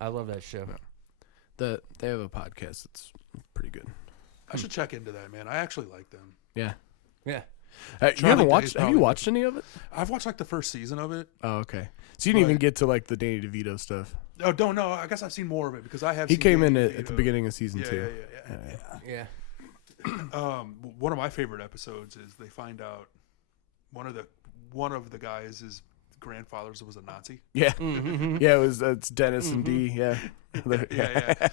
I love that show. They have a podcast that's pretty good. I should check into that, man. I actually like them. Yeah. Yeah. You haven't watched? Have you watched any of it? I've watched like the first season of it. Oh, okay. So you didn't even get to like the Danny DeVito stuff. Oh, don't know. I guess I've seen more of it because I have. He seen came Danny in DeVito. at the beginning of season 2. Yeah. One of my favorite episodes is they find out one of the guys' grandfathers was a Nazi. Yeah. Yeah, it's Dennis and Dee. Yeah. Yeah.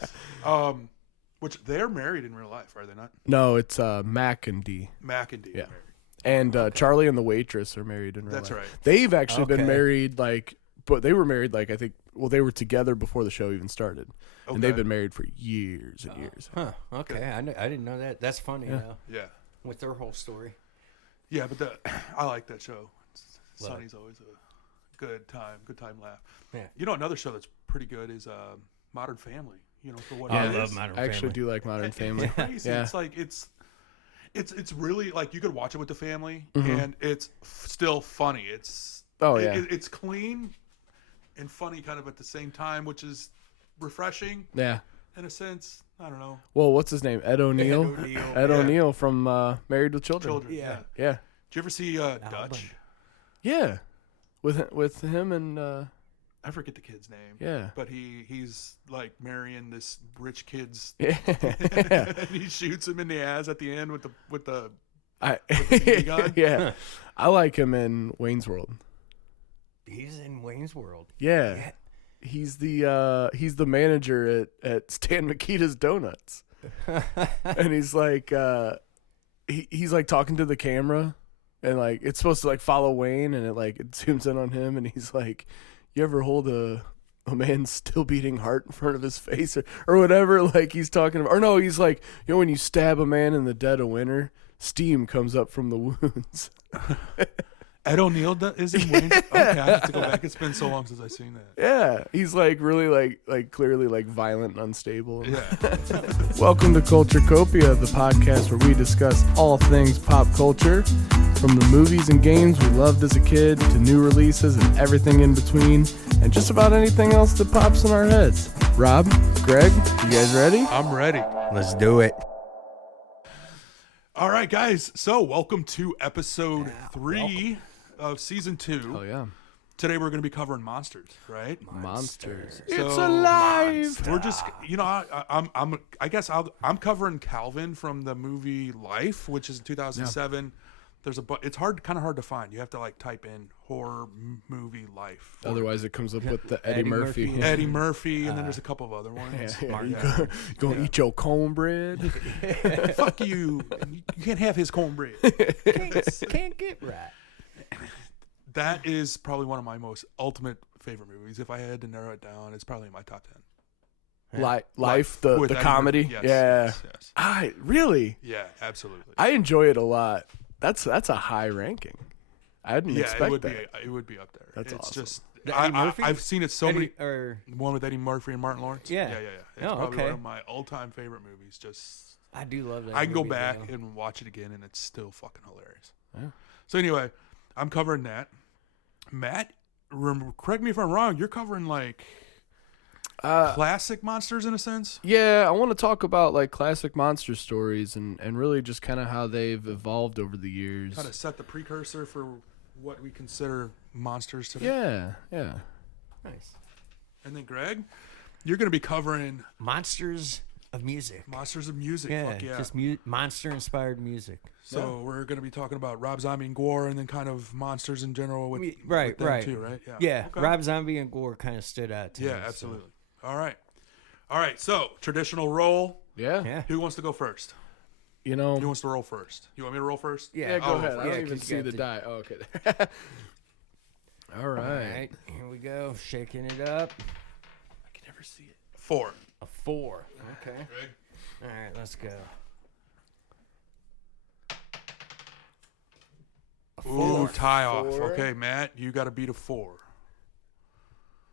Which they're married in real life, are they not? No, it's Mac and Dee. Mac and Dee. Yeah. And Charlie and the waitress are married in real life. That's right. They've actually been married but they were married I think they were together before the show even started. Okay. And they've been married for years and years. Huh. Okay. I didn't know that. That's funny now. Yeah. With their whole story. Yeah, but I like that show. Sonny's always a good time laugh. Yeah. You know, another show that's pretty good is Modern Family. You know, for what I love Modern Family. I actually do like Modern Family. It's crazy. Yeah. It's like it's really like you could watch it with the family and it's still funny. It's it's clean and funny kind of at the same time, which is refreshing. Yeah. In a sense, I don't know. Well, what's his name? Ed O'Neill. Ed O'Neill from Married with Children. Yeah. Yeah. Did you ever see Dutch? Yeah. With him and I forget the kid's name. Yeah. But he's like marrying this rich kid's and he shoots him in the ass at the end with the BB gun. Yeah. I like him in Wayne's World. He's in Wayne's World. Yeah. He's the manager at Stan Mikita's Donuts. And he's like he's like talking to the camera and like it's supposed to like follow Wayne and it zooms in on him and he's like, you ever hold a man's still beating heart in front of his face or whatever, like he's talking about, or no, he's like, you know, when you stab a man in the dead of winter, steam comes up from the wounds. Ed O'Neill is in Wayne. Okay, I have to go back. It's been so long since I've seen that. Yeah, he's like really like clearly like violent and unstable. Yeah. Welcome to Culture Copia, the podcast where we discuss all things pop culture, from the movies and games we loved as a kid to new releases and everything in between, and just about anything else that pops in our heads. Rob, Greg, you guys ready? I'm ready. Let's do it. All right, guys. So welcome to episode 3 of season 2. Oh yeah. Today we're going to be covering monsters, right? Monsters. So, It's alive. We're just, you know, I guess I'm covering Calvin from the movie Life, which is 2007. There's it's kind of hard to find. You have to like type in horror movie Life. Otherwise, it comes up with the Eddie Murphy. Eddie Murphy, and then there's a couple of other ones. You gonna eat your cornbread? Fuck you! You can't have his cornbread. Can't get right. That is probably one of my most ultimate favorite movies. If I had to narrow it down, it's probably in my top 10. Life, the comedy. Yes. Really? Yeah, absolutely. I enjoy it a lot. That's a high ranking. I didn't expect that. It would be up there. That's it's awesome. Just Eddie Murphy? I've seen it so many. Or one with Eddie Murphy and Martin Lawrence. Yeah. It's probably one of my all-time favorite movies. Just I do love that. I can go movie, back though. and watch it again, and it's still fucking hilarious. Yeah. So anyway, I'm covering that. Matt, correct me if I'm wrong. You're covering like classic monsters in a sense. Yeah, I want to talk about like classic monster stories and really just kind of how they've evolved over the years. Kind of set the precursor for what we consider monsters today. Yeah. Nice. And then Greg, you're going to be covering Monsters of music. Yeah, fuck yeah. Just monster-inspired music. So we're going to be talking about Rob Zombie and GWAR, and then kind of monsters in general with them right too, right? Yeah. Okay. Rob Zombie and GWAR kind of stood out to me. Yeah, absolutely. So. All right. So traditional roll. Yeah. Who wants to go first? You know, Who wants to roll first? You want me to roll first? Yeah, go ahead. I don't even 'cause you see the got die. Oh, okay. All right. Here we go. Shaking it up. I can never see it. 4. A 4. Okay. Greg? All right, let's go. Ooh, tie off. Okay, Matt, you got to beat a 4.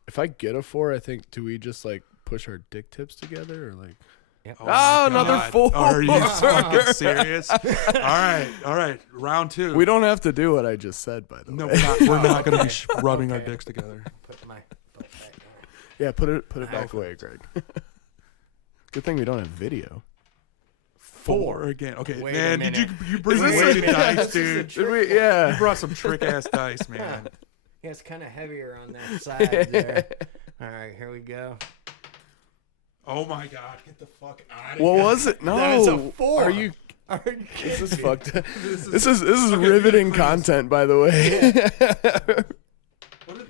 If I get a 4, I think, do we just like push our dick tips together or like? Yep. Oh, another 4. Are you fucking serious? All right. Round 2. We don't have to do what I just said, by the way. No, we're not going to be rubbing our dicks together. Put my butt back Yeah, put it back away, Greg. Good thing we don't have video. 4 again. Okay, Wait man, a did you bring this weighted a- dice, dude? Did we? Yeah. You brought some trick ass dice, man. Yeah, it's kind of heavier on that side there. All right, here we go. Oh my God, get the fuck out of What here. was it? No. That is a 4. Are you? Are you kidding This is me? fucked up. This This is okay, riveting please. content, by the way. What is-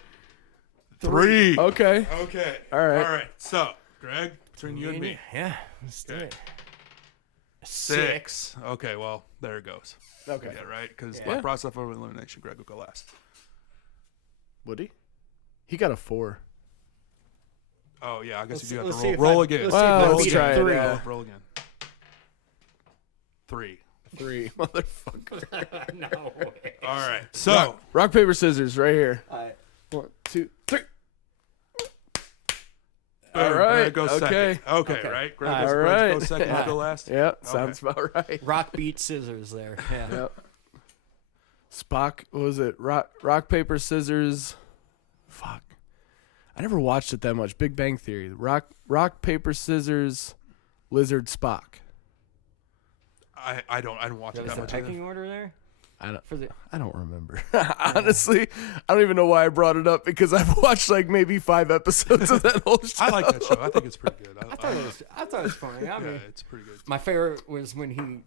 3. Okay. Okay. All right. All right. So, Greg, between you and me. Yeah, let's do it. 6. Okay, well, there it goes. Okay. Yeah, right? Because Yeah. by process of elimination, Greg will go last. Would he? He got a 4. Oh, yeah, I guess Let's- you do let's have see to if roll I- again. let's see if I Well, let's beat try it. it. Three. Roll again. 3. 3, motherfucker. No way. All right. So, Rock, paper, scissors, right here. All right. 1, 2, 3. boom, All right, Greg goes okay. second. Okay, Okay. right? Greg All goes, right. Greg goes second, I'll go last? Yeah, sounds about right. Rock, beat, scissors there. Yeah. Yep. Spock, what was it? Rock, paper, scissors. Fuck. I never watched it that much. Big Bang Theory. Rock, paper, scissors, lizard, Spock. I don't watch it That was that the much. either. pecking order there? I don't remember. Honestly, I don't even know why I brought it up because I've watched like maybe 5 episodes of that whole show. I like that show. I think it's pretty good. I thought it was funny. I mean, yeah, it's pretty good. my favorite was when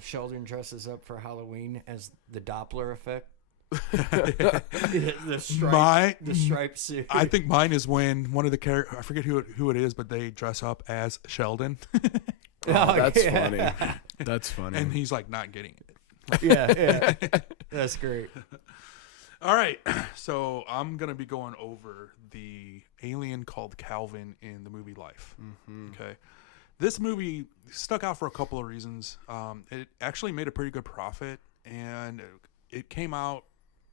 Sheldon dresses up for Halloween as the Doppler effect. the striped suit. I think mine is when one of the characters, I forget who it is, but they dress up as Sheldon, Oh, That's yeah. funny. That's funny. and he's like not getting it. Yeah, that's great. All right, so I'm gonna be going over the alien called Calvin in the movie Life. Mm-hmm. Okay, this movie stuck out for a couple of reasons. It actually made a pretty good profit, and it came out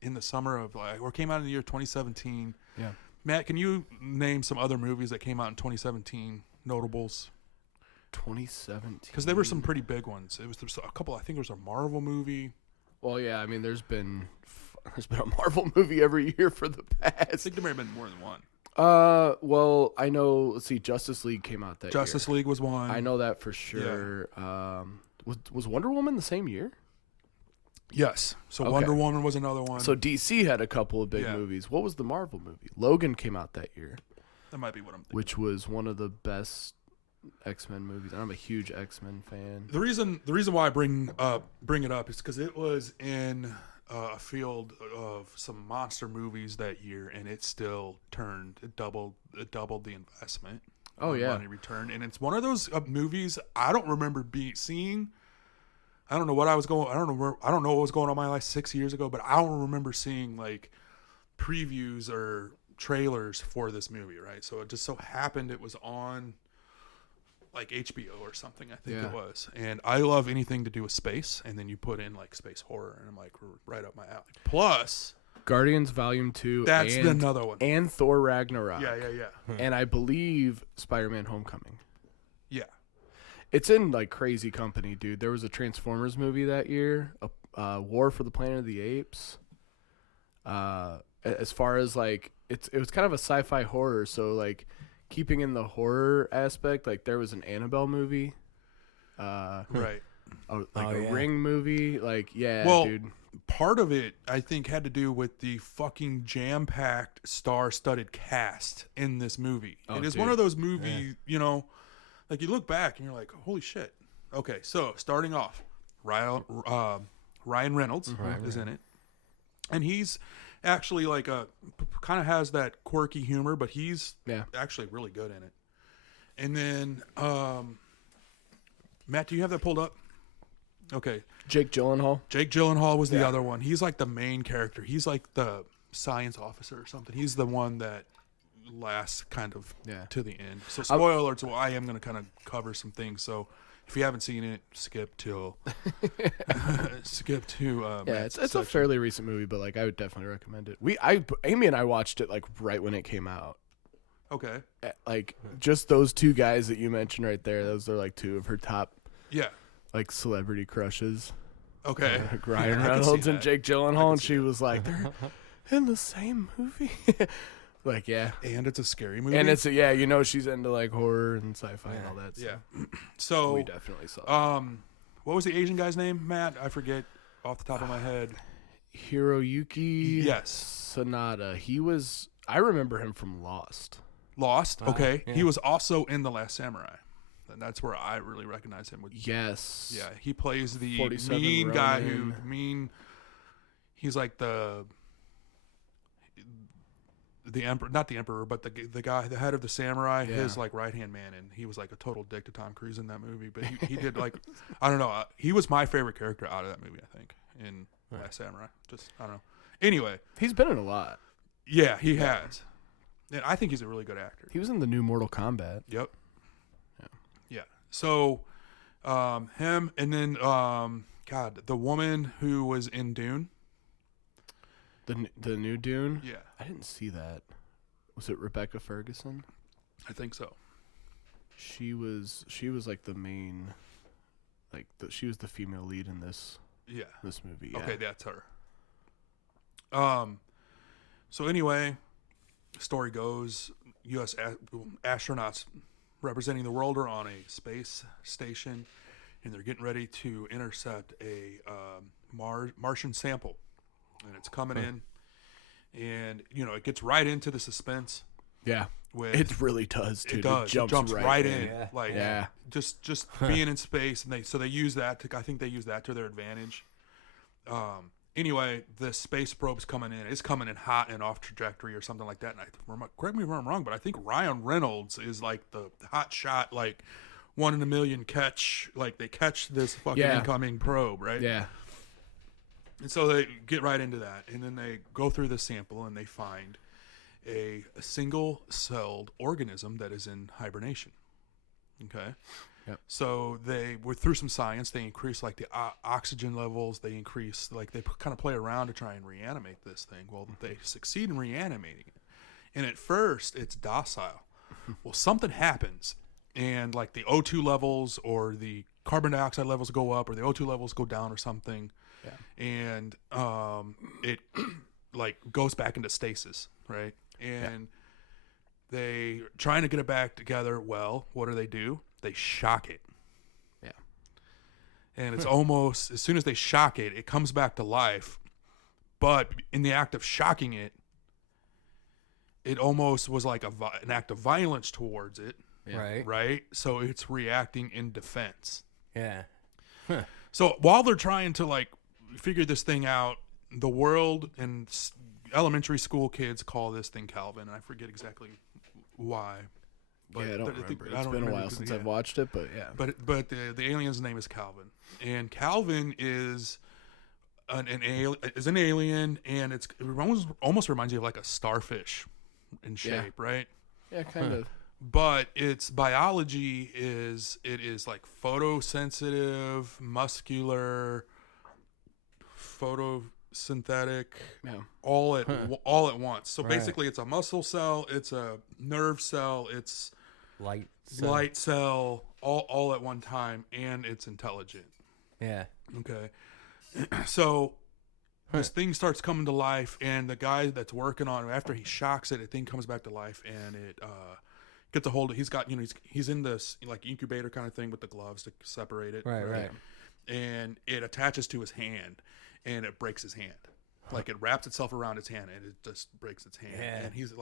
in the summer of came out in the year 2017. Yeah. Matt, can you name some other movies that came out in 2017? Notables. 2017. Because there were some pretty big ones. There's a couple. I think there was a Marvel movie. Well, yeah. I mean, there's been a Marvel movie every year for the I past. think there may have been more than one. Well, I know. Let's see. Justice League came out that year. Justice League was one. I know that for sure. Was Wonder Woman the same year? Yes. So Okay. Wonder Woman was another one. So DC had a couple of big Yeah. movies. What was the Marvel movie? Logan came out that year, that might be what I'm thinking. which was one of the best X-Men movies. I'm a huge X-Men fan. The reason why I bring it up is because it was in a field of some monster movies that year, and it still doubled the investment. Oh, yeah. Money return, and it's one of those movies I don't remember seeing. I don't know what was going on in my life 6 years ago, but I don't remember seeing like previews or trailers for this movie, right? So it just so happened it was on like HBO or something, I think Yeah. it was. And I love anything to do with space, and then you put in like space horror, and I'm like, right up my alley. Plus, Guardians Volume 2 that's and, another one. and Thor Ragnarok. Yeah. And I believe Spider-Man Homecoming. Yeah. It's in like crazy company, dude. There was a Transformers movie that year, War for the Planet of the Apes. As far as like it was kind of a sci-fi horror, so like keeping in the horror aspect, like there was an Annabelle movie, Right. a yeah. Ring movie, like Well, dude. Part of it, I think, had to do with the fucking jam-packed, star-studded cast in this movie. Oh, It is dude. one of those movies, like you look back and you're like, holy shit. Okay, so starting off, Ryan Reynolds is in it. And he's actually like kind of has that quirky humor, but he's actually really good in it. And then, Matt, do you have that pulled up? Okay. Jake Gyllenhaal. Jake Gyllenhaal was the other one. He's like the main character. He's like the science officer or something. He's the one that lasts kind of to the end. So spoiler alerts, well, I am going to kind of cover some things. So if you haven't seen it, skip to It's a fairly recent movie, but like I would definitely recommend it. Amy and I watched it like right when it came out. Okay. Like just those two guys that you mentioned right there, those are like two of her top Yeah. like celebrity crushes. Okay. Like Ryan I can see Reynolds and that. Jake Gyllenhaal, and she was like, they're in the same movie. Like, yeah. And it's a scary movie. And it's she's into like horror and sci-fi and all that stuff. Yeah. So we definitely saw it. What was the Asian guy's name, Matt? I forget off the top of my head. Hiroyuki Yes. Sanada. I remember him from Lost. Lost? Okay. Yeah. He was also in The Last Samurai. And that's where I really recognize him. Yes. Yeah, he plays the 47 mean Ronin. guy he's like the emperor, not the emperor, but the guy, the head of the samurai, his like right-hand man, and he was like a total dick to Tom Cruise in that movie, but he did like, I don't know, he was my favorite character out of that movie, I think, in Last Samurai. Just, I don't know. Anyway. He's been in a lot. Yeah, he has. And I think he's a really good actor. He was in the new Mortal Kombat. Yep. Yeah. So, him, and then, the woman who was in Dune. The new Dune? Yeah. I didn't see that. Was it Rebecca Ferguson? I think so. She was like the main, like she was the female lead in this movie. Yeah. Okay, that's her. So anyway, story goes, U.S. astronauts representing the world are on a space station, and they're getting ready to intercept a Martian sample. And it's coming in, and it gets right into the suspense. Yeah, it really does. Dude. It does. It jumps right in. Yeah. Like just being in space, and they use that to. I think they use that to their advantage. Anyway, the space probe's coming in. It's coming in hot and off trajectory or something like that. And correct me if I'm wrong, but I think Ryan Reynolds is like the hot shot, like 1 in a million catch. Like they catch this fucking incoming probe, right? Yeah. And so they get right into that, and then they go through the sample, and they find a single-celled organism that is in hibernation. Okay? Yep. So they were through some science. They increase, like, the oxygen levels. They increase, like, they kind of play around to try and reanimate this thing. Well, they succeed in reanimating it. And at first, it's docile. Well, something happens, and, like, the O2 levels or the carbon dioxide levels go up or the O2 levels go down or something. Yeah. And it like goes back into stasis, right? And they trying to get it back together. Well, what do? They shock it. Yeah. And it's almost as soon as they shock it, it comes back to life. But in the act of shocking it, it almost was like an act of violence towards it. Yeah. Right. So it's reacting in defense. Yeah. So while they're trying to like figure this thing out, the world and elementary school kids call this thing Calvin. I forget exactly why. But I don't remember. It's been a while since I've watched it, but yeah. But the alien's name is Calvin, and Calvin is an alien, and it almost reminds you of like a starfish in shape, right? Yeah, kind of. But its biology is like photosensitive, muscular, photosynthetic, all at once. So basically, it's a muscle cell, it's a nerve cell, it's light cell, all at one time, and it's intelligent. Yeah. Okay. So this thing starts coming to life, and the guy that's working on it, after he shocks it, the thing comes back to life, and it gets a hold of. He's got he's in this like incubator kind of thing with the gloves to separate it. Right. And it attaches to his hand, and it breaks his hand. Like it wraps itself around its hand, and it just breaks its hand. Yeah. And he's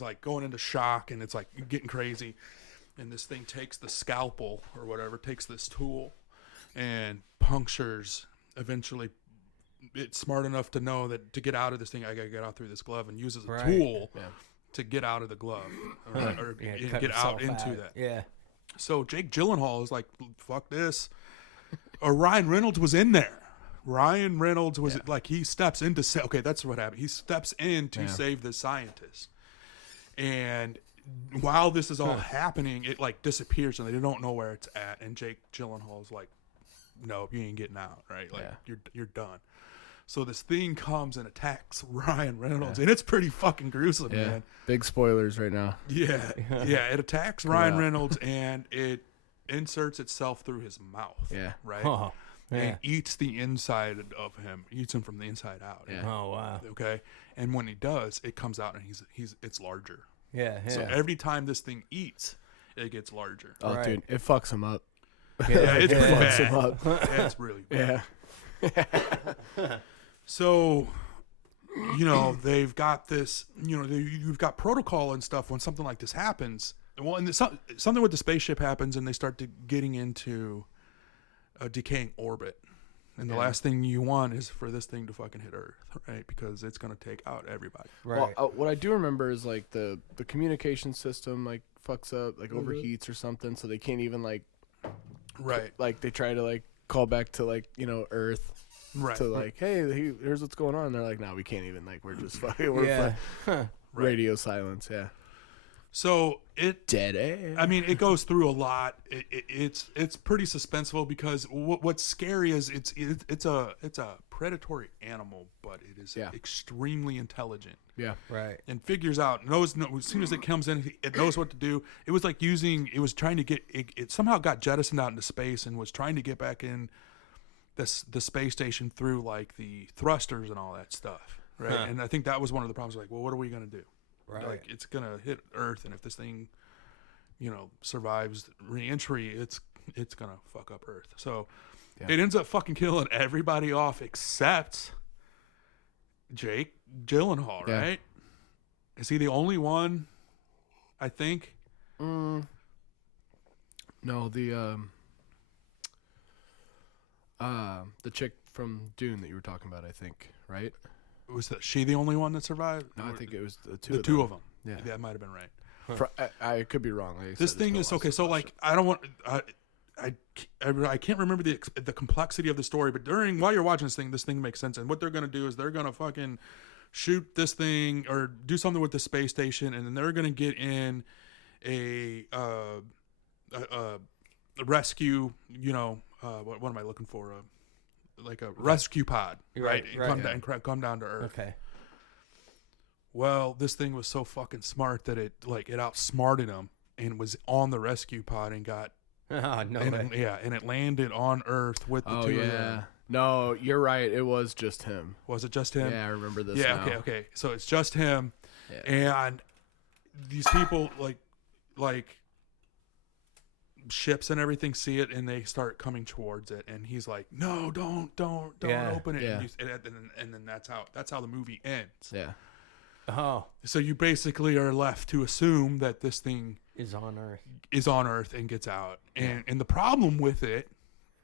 like going into shock, and it's like getting crazy. And this thing takes the scalpel or whatever, takes this tool, and punctures. Eventually, it's smart enough to know that to get out of this thing, I gotta get out through this glove, and uses a tool to get out of the glove or get out into that. Yeah. So Jake Gyllenhaal is like, fuck this. Or Ryan Reynolds was in there. Ryan Reynolds was like, he steps in to say, okay, that's what happened. He steps in to save the scientist. And while this is all happening, it like disappears and they don't know where it's at. And Jake Gyllenhaal is like, no, you ain't getting out, right? Like you're done. So this thing comes and attacks Ryan Reynolds, and it's pretty fucking gruesome, man. Big spoilers right now. Yeah, it attacks Ryan Reynolds, and it inserts itself through his mouth. Yeah. Right. and eats the inside of him, eats him from the inside out. Yeah. Oh wow. Okay, and when he does, it comes out and it's larger. Yeah. So every time this thing eats, it gets larger. Oh, Right. dude, it fucks him up. Yeah, it's pretty fucks bad. him up. Yeah, it's really bad. Yeah. So, they've got this, you've got protocol and stuff when something like this happens. Well, and something with the spaceship happens and they start getting into a decaying orbit. And the last thing you want is for this thing to fucking hit Earth, right? Because it's going to take out everybody. Right. Well, what I do remember is like the communication system like fucks up, like overheats or something, so they can't even like Right. like they try to like call back to like Earth. Right. To like, hey, here's what's going on. And they're like, no, we can't even. Like, we're just fucking. We're radio silence. Yeah. So dead air. I mean, it goes through a lot. It's pretty suspenseful because what's scary is it's a predatory animal, but it is extremely intelligent. Yeah. Right. And figures out as soon as it comes in, it knows what to do. It was like trying to get it somehow got jettisoned out into space and was trying to get back in the space station through like the thrusters and all that stuff, right? Huh. And I think that was one of the problems. Like, well, what are we gonna do? Right. Like, it's gonna hit Earth, and if this thing, survives re-entry, it's gonna fuck up Earth. So it ends up fucking killing everybody off except Jake Gyllenhaal, right? Is he the only one? I think. No, the chick from Dune that you were talking about, I think, right? Was she the only one that survived? No, I think it was the two. The two of them. Yeah, that might have been right. I could be wrong. Like this thing is okay. So like, I don't want. I can't remember the complexity of the story, but while you're watching this thing makes sense. And what they're gonna do is they're gonna fucking shoot this thing or do something with the space station, and then they're gonna get in a rescue. What am I looking for? Like a rescue pod, right? Come down to Earth. Okay. Well, this thing was so fucking smart that it outsmarted them and was on the rescue pod and got. Oh, no way. And it landed on Earth with the two of them. No, you're right. It was just him. Was it just him? Yeah, I remember this. Yeah. now. Okay. So it's just him, and these people like ships and everything see it and they start coming towards it, and he's like, "No, don't open it." Yeah. And then that's how the movie ends. Yeah. Oh. So you basically are left to assume that this thing Is on Earth and gets out, and the problem with it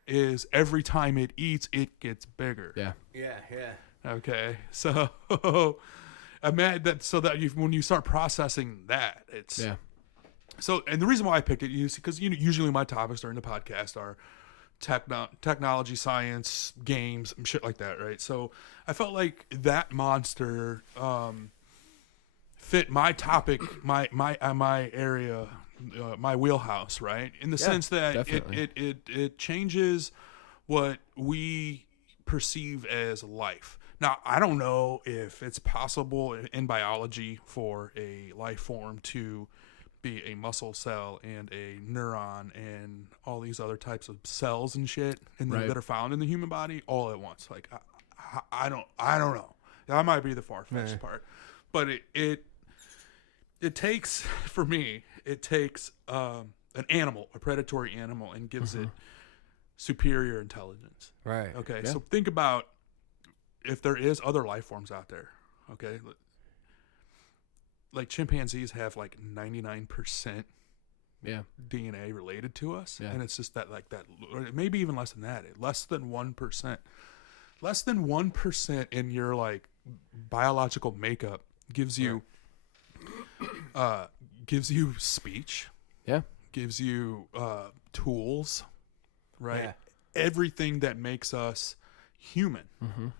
is every time it eats, it gets bigger. Yeah. Yeah. Okay, so I'm mad that when you start processing that, it's So, and the reason why I picked it is because usually my topics during the podcast are technology, science, games, and shit like that, right? So I felt like that monster fit my topic, my area, my wheelhouse, right? In the sense that it changes what we perceive as life. Now, I don't know if it's possible in biology for a life form to be a muscle cell and a neuron and all these other types of cells and shit that are found in the human body all at once. Like, I don't know. That might be the far-fetched part, but it takes, for me, an animal, a predatory animal, and gives it superior intelligence. Right. Okay. Yeah. So think about if there is other life forms out there. Okay. Like chimpanzees have like 99% DNA related to us. Yeah. And it's just that maybe even less than that, less than 1%. Less than 1% in your like biological makeup gives you speech. Yeah. Gives you tools, right? Yeah. Everything that makes us human.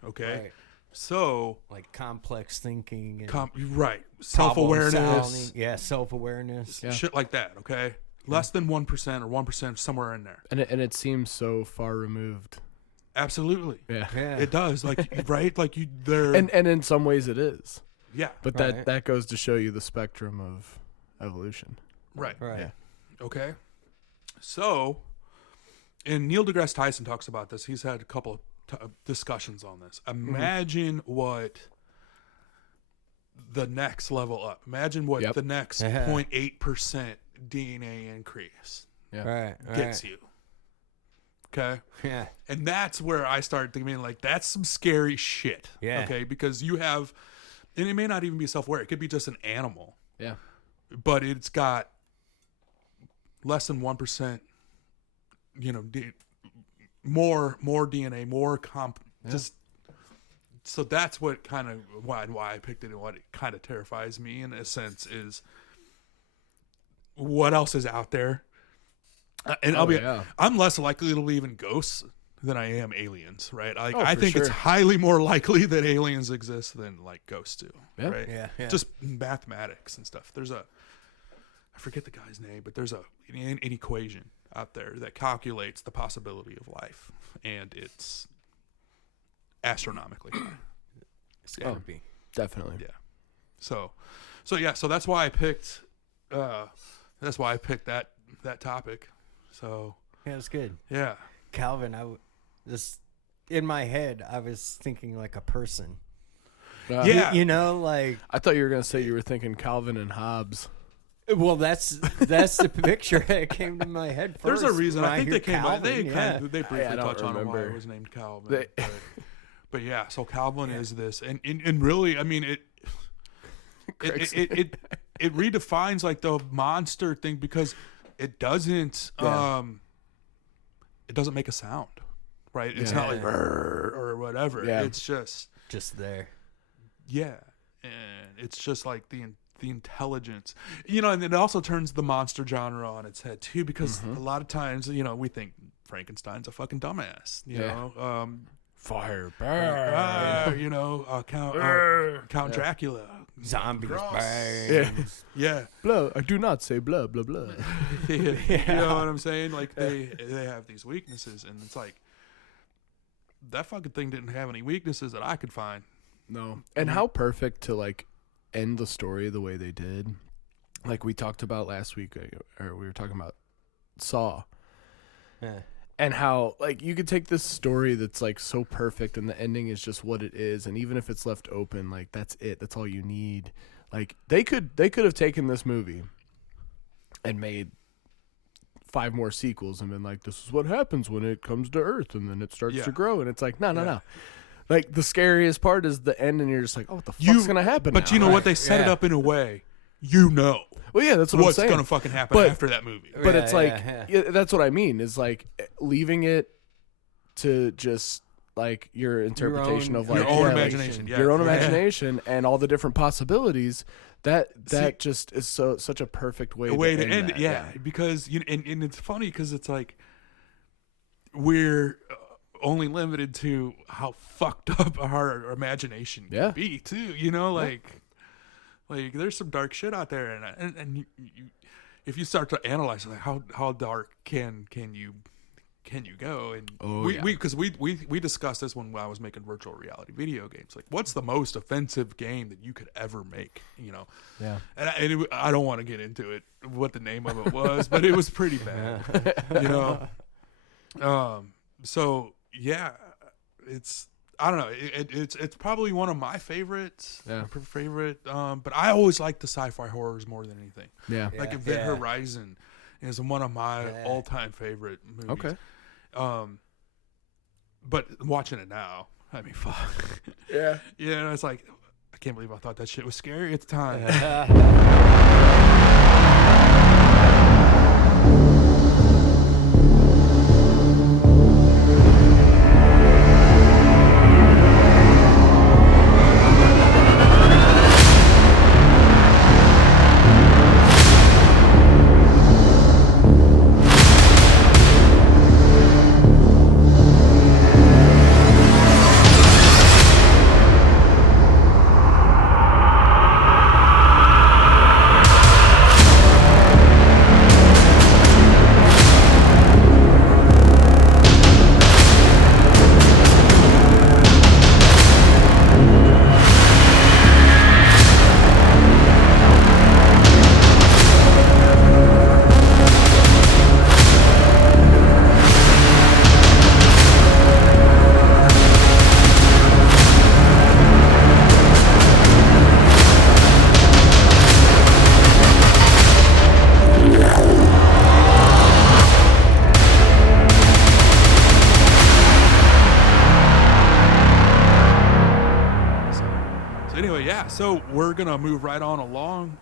Okay. Right. So, like complex thinking, and self-awareness, self-awareness, shit like that. Okay, less than 1% or 1%, somewhere in there, and it seems so far removed. Absolutely, yeah. It does. Like right, like you there, and in some ways it is. Yeah, but that goes to show you the spectrum of evolution. Right. Yeah. Okay. So, and Neil deGrasse Tyson talks about this. He's had a couple of discussions on this. Imagine what the next level up. Imagine what the next 0.8% DNA increase gets you. Okay. Yeah. And that's where I started thinking, like, that's some scary shit. Yeah. Okay. Because you have, and it may not even be self-aware. It could be just an animal. Yeah. But it's got less than 1%, more DNA, more just. So that's what kind of why I picked it, and what it kind of terrifies me in a sense is what else is out there. And I'm less likely to believe in ghosts than I am aliens, right? I think it's highly more likely that aliens exist than like ghosts do, right? Yeah. Just mathematics and stuff. I forget the guy's name, but there's an equation out there that calculates the possibility of life, and it's astronomically high. It's gotta be. Definitely. Yeah. So that's why I picked. That's why I picked that topic. So yeah, it's good. Yeah, Calvin, in my head, I was thinking like a person. Yeah, like I thought you were gonna say you were thinking Calvin and Hobbes. Well, that's the picture that came to my head first. There's a reason. I think they came. Calvin, they briefly touch on why it was named Calvin. But yeah, so Calvin is this, and really, I mean it redefines like the monster thing, because it doesn't make a sound, right? It's not like or whatever. Yeah. It's just there. Yeah, and it's just like the intelligence, and it also turns the monster genre on its head too, because a lot of times, we think Frankenstein's a fucking dumbass, you know. Fire, Count Dracula, zombies, yeah. Blah. I do not say blah blah blah. You know what I'm saying? Like they have these weaknesses, and it's like that fucking thing didn't have any weaknesses that I could find. No. And how perfect to like end the story the way they did. Like we talked about last week, or we were talking about Saw. Yeah. And how like you could take this story that's like so perfect, and the ending is just what it is, and even if it's left open, like that's it. That's all you need. Like they could have taken this movie and made 5 more sequels and been like, this is what happens when it comes to Earth, and then it starts to grow, and it's like no. Like the scariest part is the end, and you're just like, oh, what the fuck's gonna happen? But now? You know what? They set it up in a way, Well, yeah, that's what I'm saying. What's gonna fucking happen after that movie? But it's like, that's what I mean. Is like leaving it to just like your interpretation of like your own imagination, your own imagination, and all the different possibilities. That just is such a perfect way to end that. Yeah, because and it's funny because it's like we're only limited to how fucked up our imagination can be too. Like there's some dark shit out there, and you if you start to analyze like how dark can you go, and we discussed this when I was making virtual reality video games. Like, what's the most offensive game that you could ever make? Yeah. And I don't want to get into it, what the name of it was, but it was pretty bad. So yeah, it's. I don't know. It's probably one of my favorites. Yeah. But I always like the sci-fi horrors more than anything. Yeah. Like Event Horizon is one of my all-time favorite movies. Okay. But watching it now, I mean, fuck. Yeah. It's like I can't believe I thought that shit was scary at the time. So we're gonna move right on along.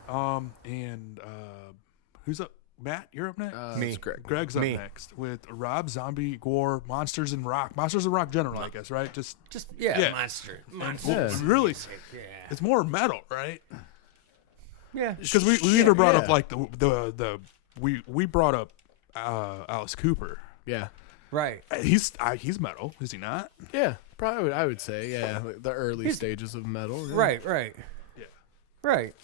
Who's up? Matt, you're up next. Me. It's Greg. Greg's up next with Rob Zombie, GWAR, Monsters and Rock. Monsters and Rock general, I guess, right? Just monster. well, really, it's more metal, right? Yeah. Because we either brought up like we brought up Alice Cooper. Yeah. Right. He's metal, is he not? Yeah. Probably. I would say. Yeah. Like the early stages of metal. Yeah. Right. Yeah. Right.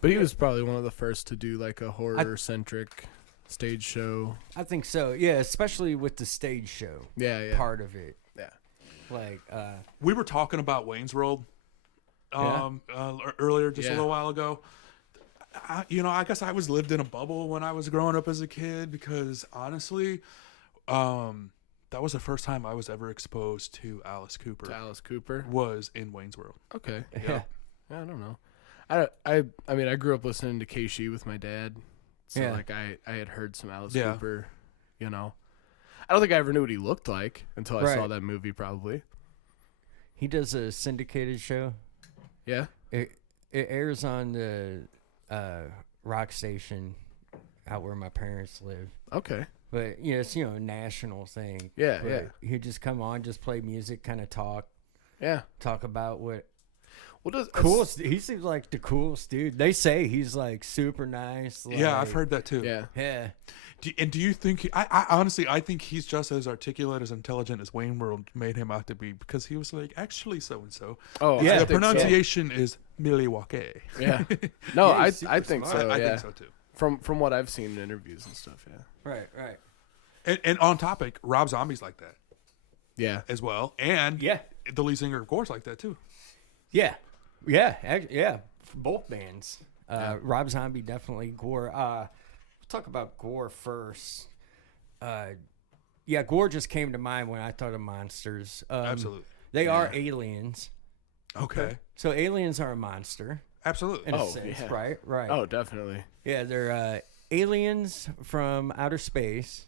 But he was probably one of the first to do like a horror-centric stage show. I think so. Yeah, especially with the stage show. Yeah. Part of it. Yeah. Like We were talking about Wayne's World earlier, just a little while ago. I guess I lived in a bubble when I was growing up as a kid because honestly, that was the first time I was ever exposed to Alice Cooper. Was in Wayne's World. Okay. Yeah. I don't know. I mean, I grew up listening to KC with my dad, so like I had heard some Alice Cooper. I don't think I ever knew what he looked like until I saw that movie. Probably. he does a syndicated show. Yeah. It airs on the rock station out where my parents live. Okay. But it's a national thing. Yeah, but yeah. He'd just come on, just play music, kind of talk. Yeah. Talk about what. Coolest. He seems like the coolest dude. They say he's like super nice. Like, Yeah, I've heard that too. Yeah. Yeah. Do you think? I honestly, I think he's just as articulate, as intelligent as Wayne World made him out to be, because he was like, actually, so and so. Oh, yeah. The pronunciation is Milwaukee. Yeah. No, Yeah, I he's super think smart. so. I Yeah. think so too. From what I've seen in interviews and stuff. Yeah. Right. And on topic, Rob Zombie's like that Yeah. as well, and Yeah. the lead singer of GWAR's like that too. Yeah. Yeah. For both bands. Rob Zombie, definitely. GWAR. Let's talk about GWAR first. GWAR just came to mind when I thought of monsters. Absolutely. They are aliens. Okay. So aliens are a monster Absolutely. in a sense, yeah. right? Right. Oh, definitely. Yeah, they're aliens from outer space,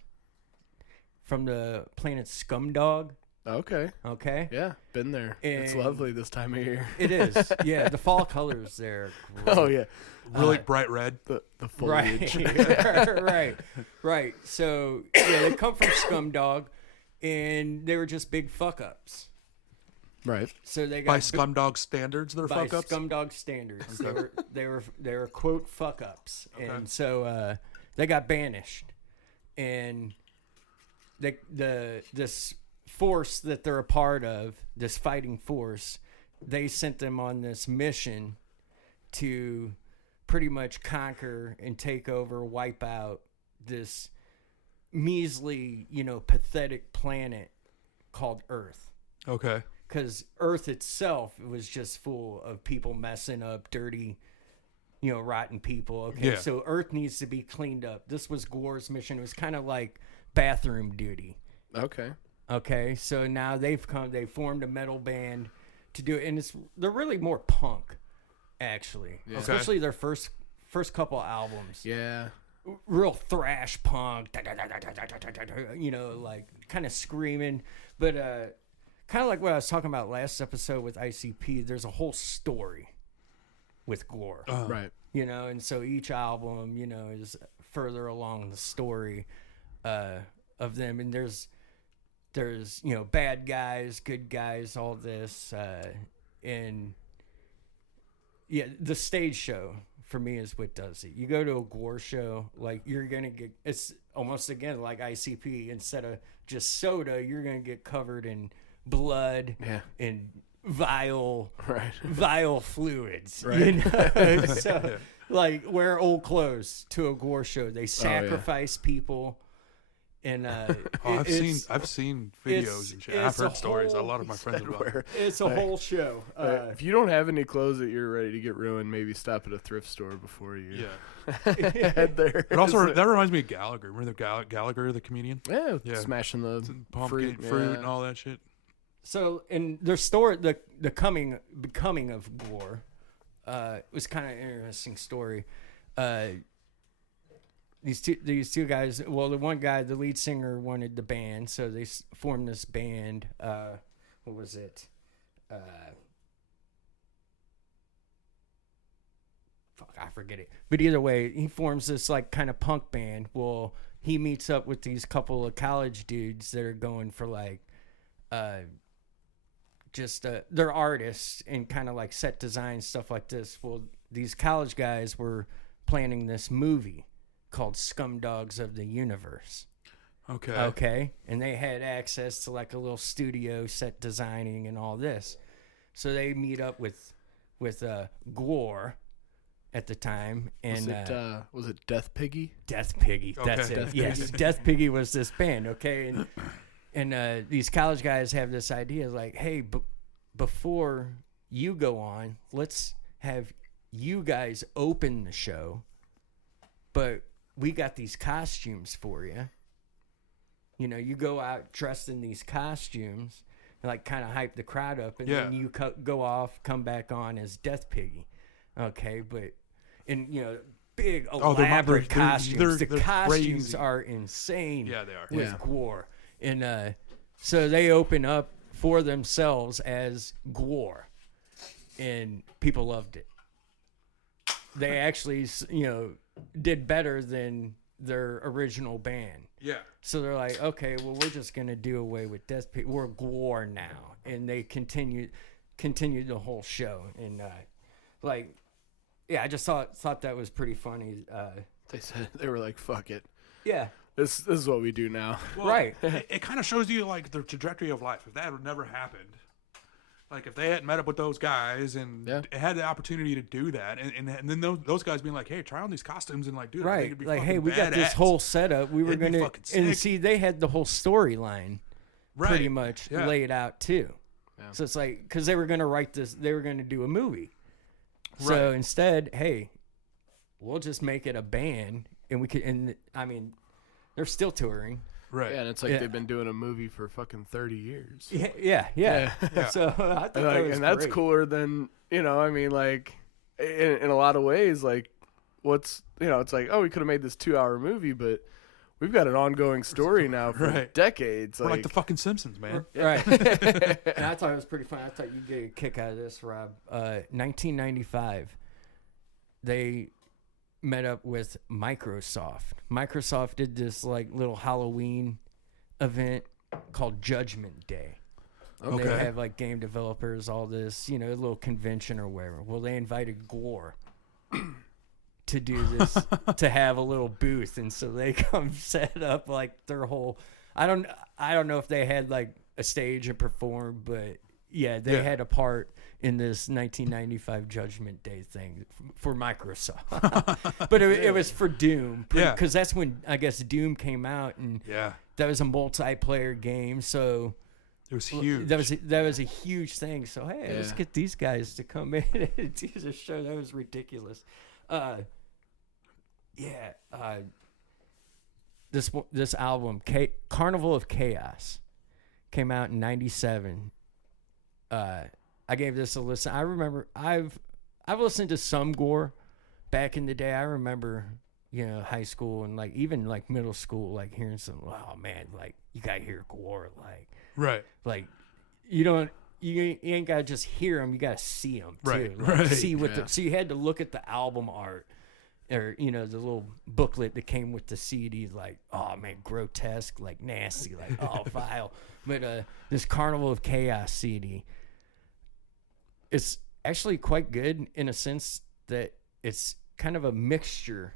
from the planet Scumdog. Okay. Okay. Yeah. Been there. It's And- lovely this time of year. It is. Yeah, the fall colors there. Great. Oh yeah. Really bright red. The foliage. Right. So they come from Scumdog, and they were just big fuck ups. Right. So they got By Scumdog standards, they're by fuck ups. Scumdog standards. They were quote fuck ups, Okay. and so they got banished, and this force that they're a part of, this fighting force, they sent them on this mission to pretty much conquer and take over, wipe out this measly, pathetic planet called Earth. Okay. Because Earth itself was just full of people messing up, dirty, rotten people. Okay, Yeah. so Earth needs to be cleaned up. This was GWAR's mission. It was kind of like bathroom duty. Okay. Okay, so now they formed a metal band to do it, and they're really more punk, actually, Yeah. Okay. especially their first couple albums. Yeah. Real thrash punk, like kind of screaming, but kind of like what I was talking about last episode with ICP. There's a whole story with GWAR, Right. and so each album, is further along the story of them, and there's bad guys, good guys, all this, and the stage show for me is what does it. You go to a GWAR show, like you're gonna get, it's almost again like ICP. Instead of just soda, you're gonna get covered in blood and vile fluids. Right. So like wear old clothes to a GWAR show. They sacrifice people. And I've seen videos and shit. I've heard stories. A lot of my friends have gone. It's a whole show. If you don't have any clothes that you're ready to get ruined, maybe stop at a thrift store before you head there. It also that reminds me of Gallagher. Remember Gallagher, the comedian? Yeah, Yeah. smashing the Pumpkin fruit and all that shit. So in their story, the becoming of GWAR, was kind of an interesting story. These two guys. Well, the one guy, the lead singer, wanted the band, so they formed this band. What was it? fuck, I forget it. But either way, he forms this like kind of punk band. Well, he meets up with these couple of college dudes that are going for like, they're artists and kind of like set design stuff like this. Well, these college guys were planning this movie called Scumdogs of the Universe. Okay. And they had access to like a little studio set designing and all this. So they meet up with GWAR at the time. And was it Death Piggy? Death Piggy. Okay. That's it. Death Yes. Piggy. Death Piggy was this band. Okay. And these college guys have this idea like, hey, before you go on, let's have you guys open the show, but we got these costumes for you. You know, you go out dressed in these costumes and like kind of hype the crowd up, and then you go off, come back on as Death Piggy. Okay, but and you know, big elaborate costumes. The costumes crazy. are insane. Yeah, they are. With GWAR, and so they open up for themselves as GWAR, and people loved it. They actually, you know, did better than their original band. Yeah. So they're like, okay, well, we're just gonna do away with Death Pig. We're GWAR now, and they continued the whole show, and I just thought that was pretty funny. They were like, fuck it. Yeah. This is what we do now. Well, right. It kind of shows you like the trajectory of life. If that had never happened, like if they hadn't met up with those guys and had the opportunity to do that, and then those guys being like, hey, try on these costumes and like, dude, I think it'd be like, fucking hey, we got this badass. whole setup. We were It'd be gonna fucking and sick. see they had the whole storyline pretty much laid out too. Yeah. So it's like because they were gonna write this, they were gonna do a movie. So instead, hey, we'll just make it a band, and we could. And I mean, they're still touring. Right. Yeah, and it's like they've been doing a movie for fucking 30 years. Yeah. So I thought that was and that's great. cooler than, you know, I mean, like, in a lot of ways, like, what's, you know, it's like, oh, we could have made this 2-hour movie, but we've got an ongoing story now for decades. We're like the fucking Simpsons, man. Right. And I thought it was pretty fun. I thought you'd get a kick out of this, Rob. 1995, they met up with Microsoft. Microsoft did this like little Halloween event called Judgment Day. Okay. They have like game developers, all this, you know, a little convention or whatever. Well, they invited GWAR to do this, to have a little booth, and so they come set up like their whole. I don't know if they had like a stage and perform, but they had a part in this 1995 Judgment Day thing for Microsoft. But it was for Doom. Because that's when, I guess, Doom came out, and that was a multiplayer game, so it was huge. That was a huge thing. So, hey, let's get these guys to come in and do this show. That was ridiculous. This album, Carnival of Chaos, came out in 97. I gave this a listen. I remember I've listened to some GWAR back in the day. I remember, you know, high school and like even like middle school, like hearing some. Oh man, like you gotta hear GWAR, like you ain't gotta just hear them. You gotta see them too. See what so you had to look at the album art. Or, you know, the little booklet that came with the CD, like, oh, man, grotesque, like, nasty, like, oh, vile. But this Carnival of Chaos CD, it's actually quite good in a sense that it's kind of a mixture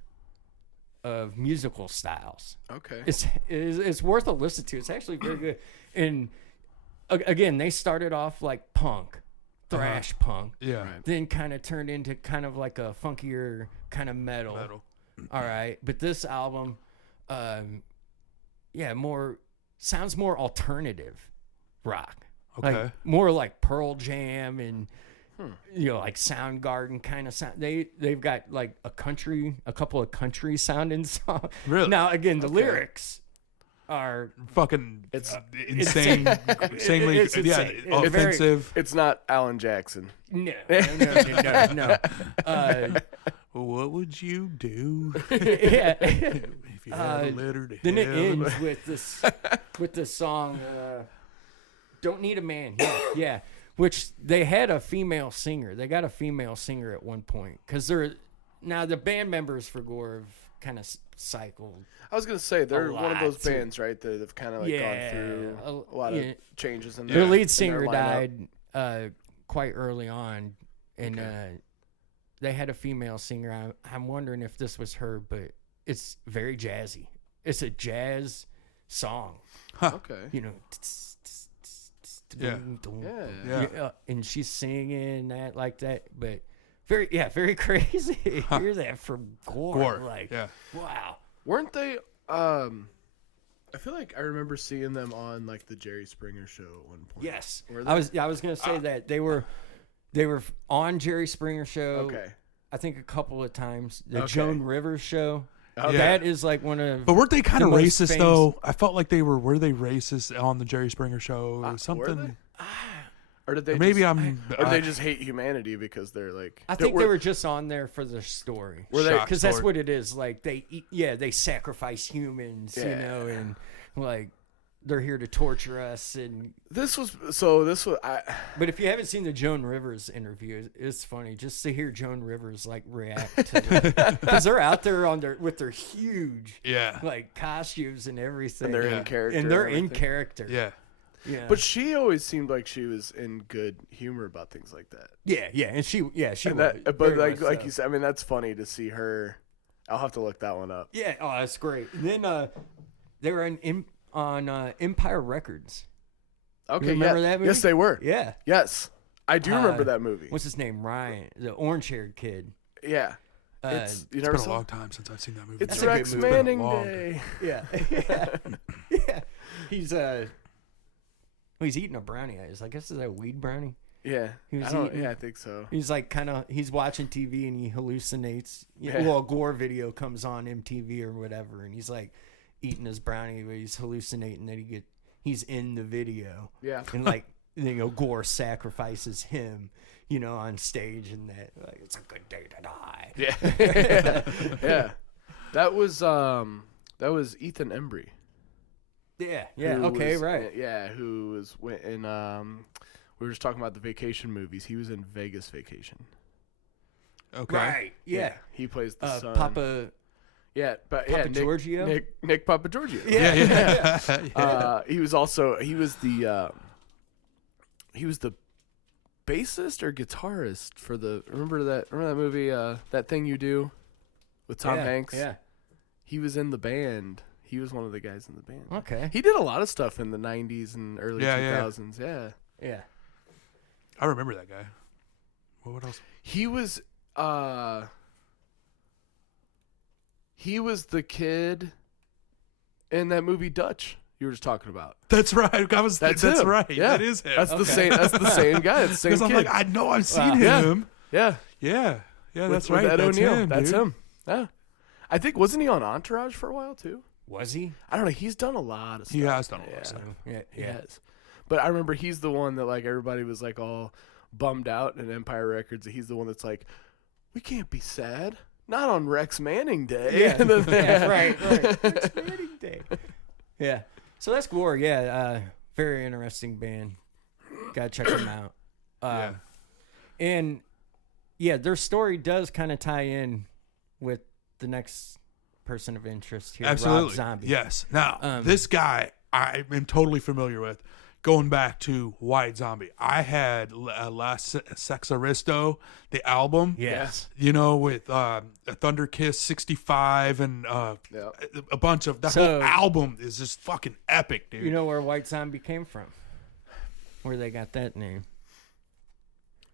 of musical styles. Okay. It's worth a listen to. It's actually very good. And, again, they started off like punk. Thrash punk, then kind of turned into kind of like a funkier kind of metal. All right, but this album, sounds more alternative rock. Okay, like, more like Pearl Jam and you know, like Soundgarden kind of sound. They've got like a couple of country sounding songs. Really? Now again, the lyrics are fucking insanely offensive. It's not Alan Jackson. No. What would you do? If you had a letter to then heaven? It ends with this song, "Don't Need a Man." Which they had a female singer. They got a female singer at one point because they're Now the band members for GWAR have kind of cycled. I was gonna say they're one of those bands, right? That have kind of like gone through a lot of changes in their lead singer died quite early on, and they had a female singer. I'm wondering if this was her, but it's very jazzy. It's a jazz song. Okay. You know. Yeah. And she's singing that like that, but very crazy. Hear that from GWAR. Like, wow. Weren't they? I feel like I remember seeing them on like the Jerry Springer show at one point. Yes, I was gonna say that they were on Jerry Springer show. Okay. I think a couple of times. The Joan Rivers show. Okay. That is like one of. But weren't they kind of racist though? I felt like they were they racist on the Jerry Springer show? Something. Or did they? Or they just hate humanity because they're like. I think they were just on there for their story. Were they? Because that's what it is. Like they sacrifice humans, you know, and like they're here to torture us. And this was. But if you haven't seen the Joan Rivers interview, it's funny just to hear Joan Rivers like react to because they're out there with their huge like costumes and everything. And they're in character. And they're in character. Yeah. Yeah. But she always seemed like she was in good humor about things like that. Yeah, and she was. But like you said, I mean, that's funny to see her. I'll have to look that one up. Yeah, that's great. And then they were on Empire Records. Okay, you remember that movie? Yes, they were. Yeah. Yes, I do remember that movie. What's his name? Ryan, the orange-haired kid. Yeah. It's been a long time since I've seen that movie. It's Rex Manning Day. Yeah. Yeah. He's eating a brownie. I guess is that a weed brownie? Yeah. I think so. He's like he's watching TV and he hallucinates. Well, a GWAR video comes on MTV or whatever, and he's like eating his brownie, but he's hallucinating that he's in the video. Yeah. And like GWAR sacrifices him, on stage, and that like it's a good day to die. Yeah. Yeah. That was Ethan Embry. Yeah. Okay. Right. Yeah. Who was in? We were just talking about the vacation movies. He was in Vegas Vacation. Okay. Right. Yeah. He plays the son. Papa. Yeah, but Papa Giorgio. Nick Papa Giorgio. Yeah. He was the bassist or guitarist for remember that movie That Thing You Do with Tom Hanks. Yeah. He was in the band. He was one of the guys in the band. Okay. He did a lot of stuff in the 90s and early 2000s. Yeah. I remember that guy. What else? He was the kid in that movie Dutch you were just talking about. That's right. That's right. Yeah. That is him. That's the same guy. That's the same kid. Because I'm like, I know I've seen him. Yeah. Yeah. That's with right. Ed That's O'Neill. him. That's dude. him. Yeah. I think, wasn't he on Entourage for a while too? Was he? I don't know. He's done a lot of stuff. He has done a lot of stuff. Yeah. He has. But I remember he's the one that like everybody was like all bummed out in Empire Records. He's the one that's like, we can't be sad. Not on Rex Manning Day. Yeah. Right. Rex Manning Day. Yeah. So that's GWAR. Yeah. Very interesting band. Gotta check them out. And yeah, their story does kind of tie in with the next person of interest here, Absolutely. Rob Zombie. Yes. Now, this guy I am totally familiar with. Going back to White Zombie, I had Last Sex Aristo, the album. Yes. With Thunder Kiss 65 and a bunch of that whole album is just fucking epic, dude. You know where White Zombie came from? Where they got that name?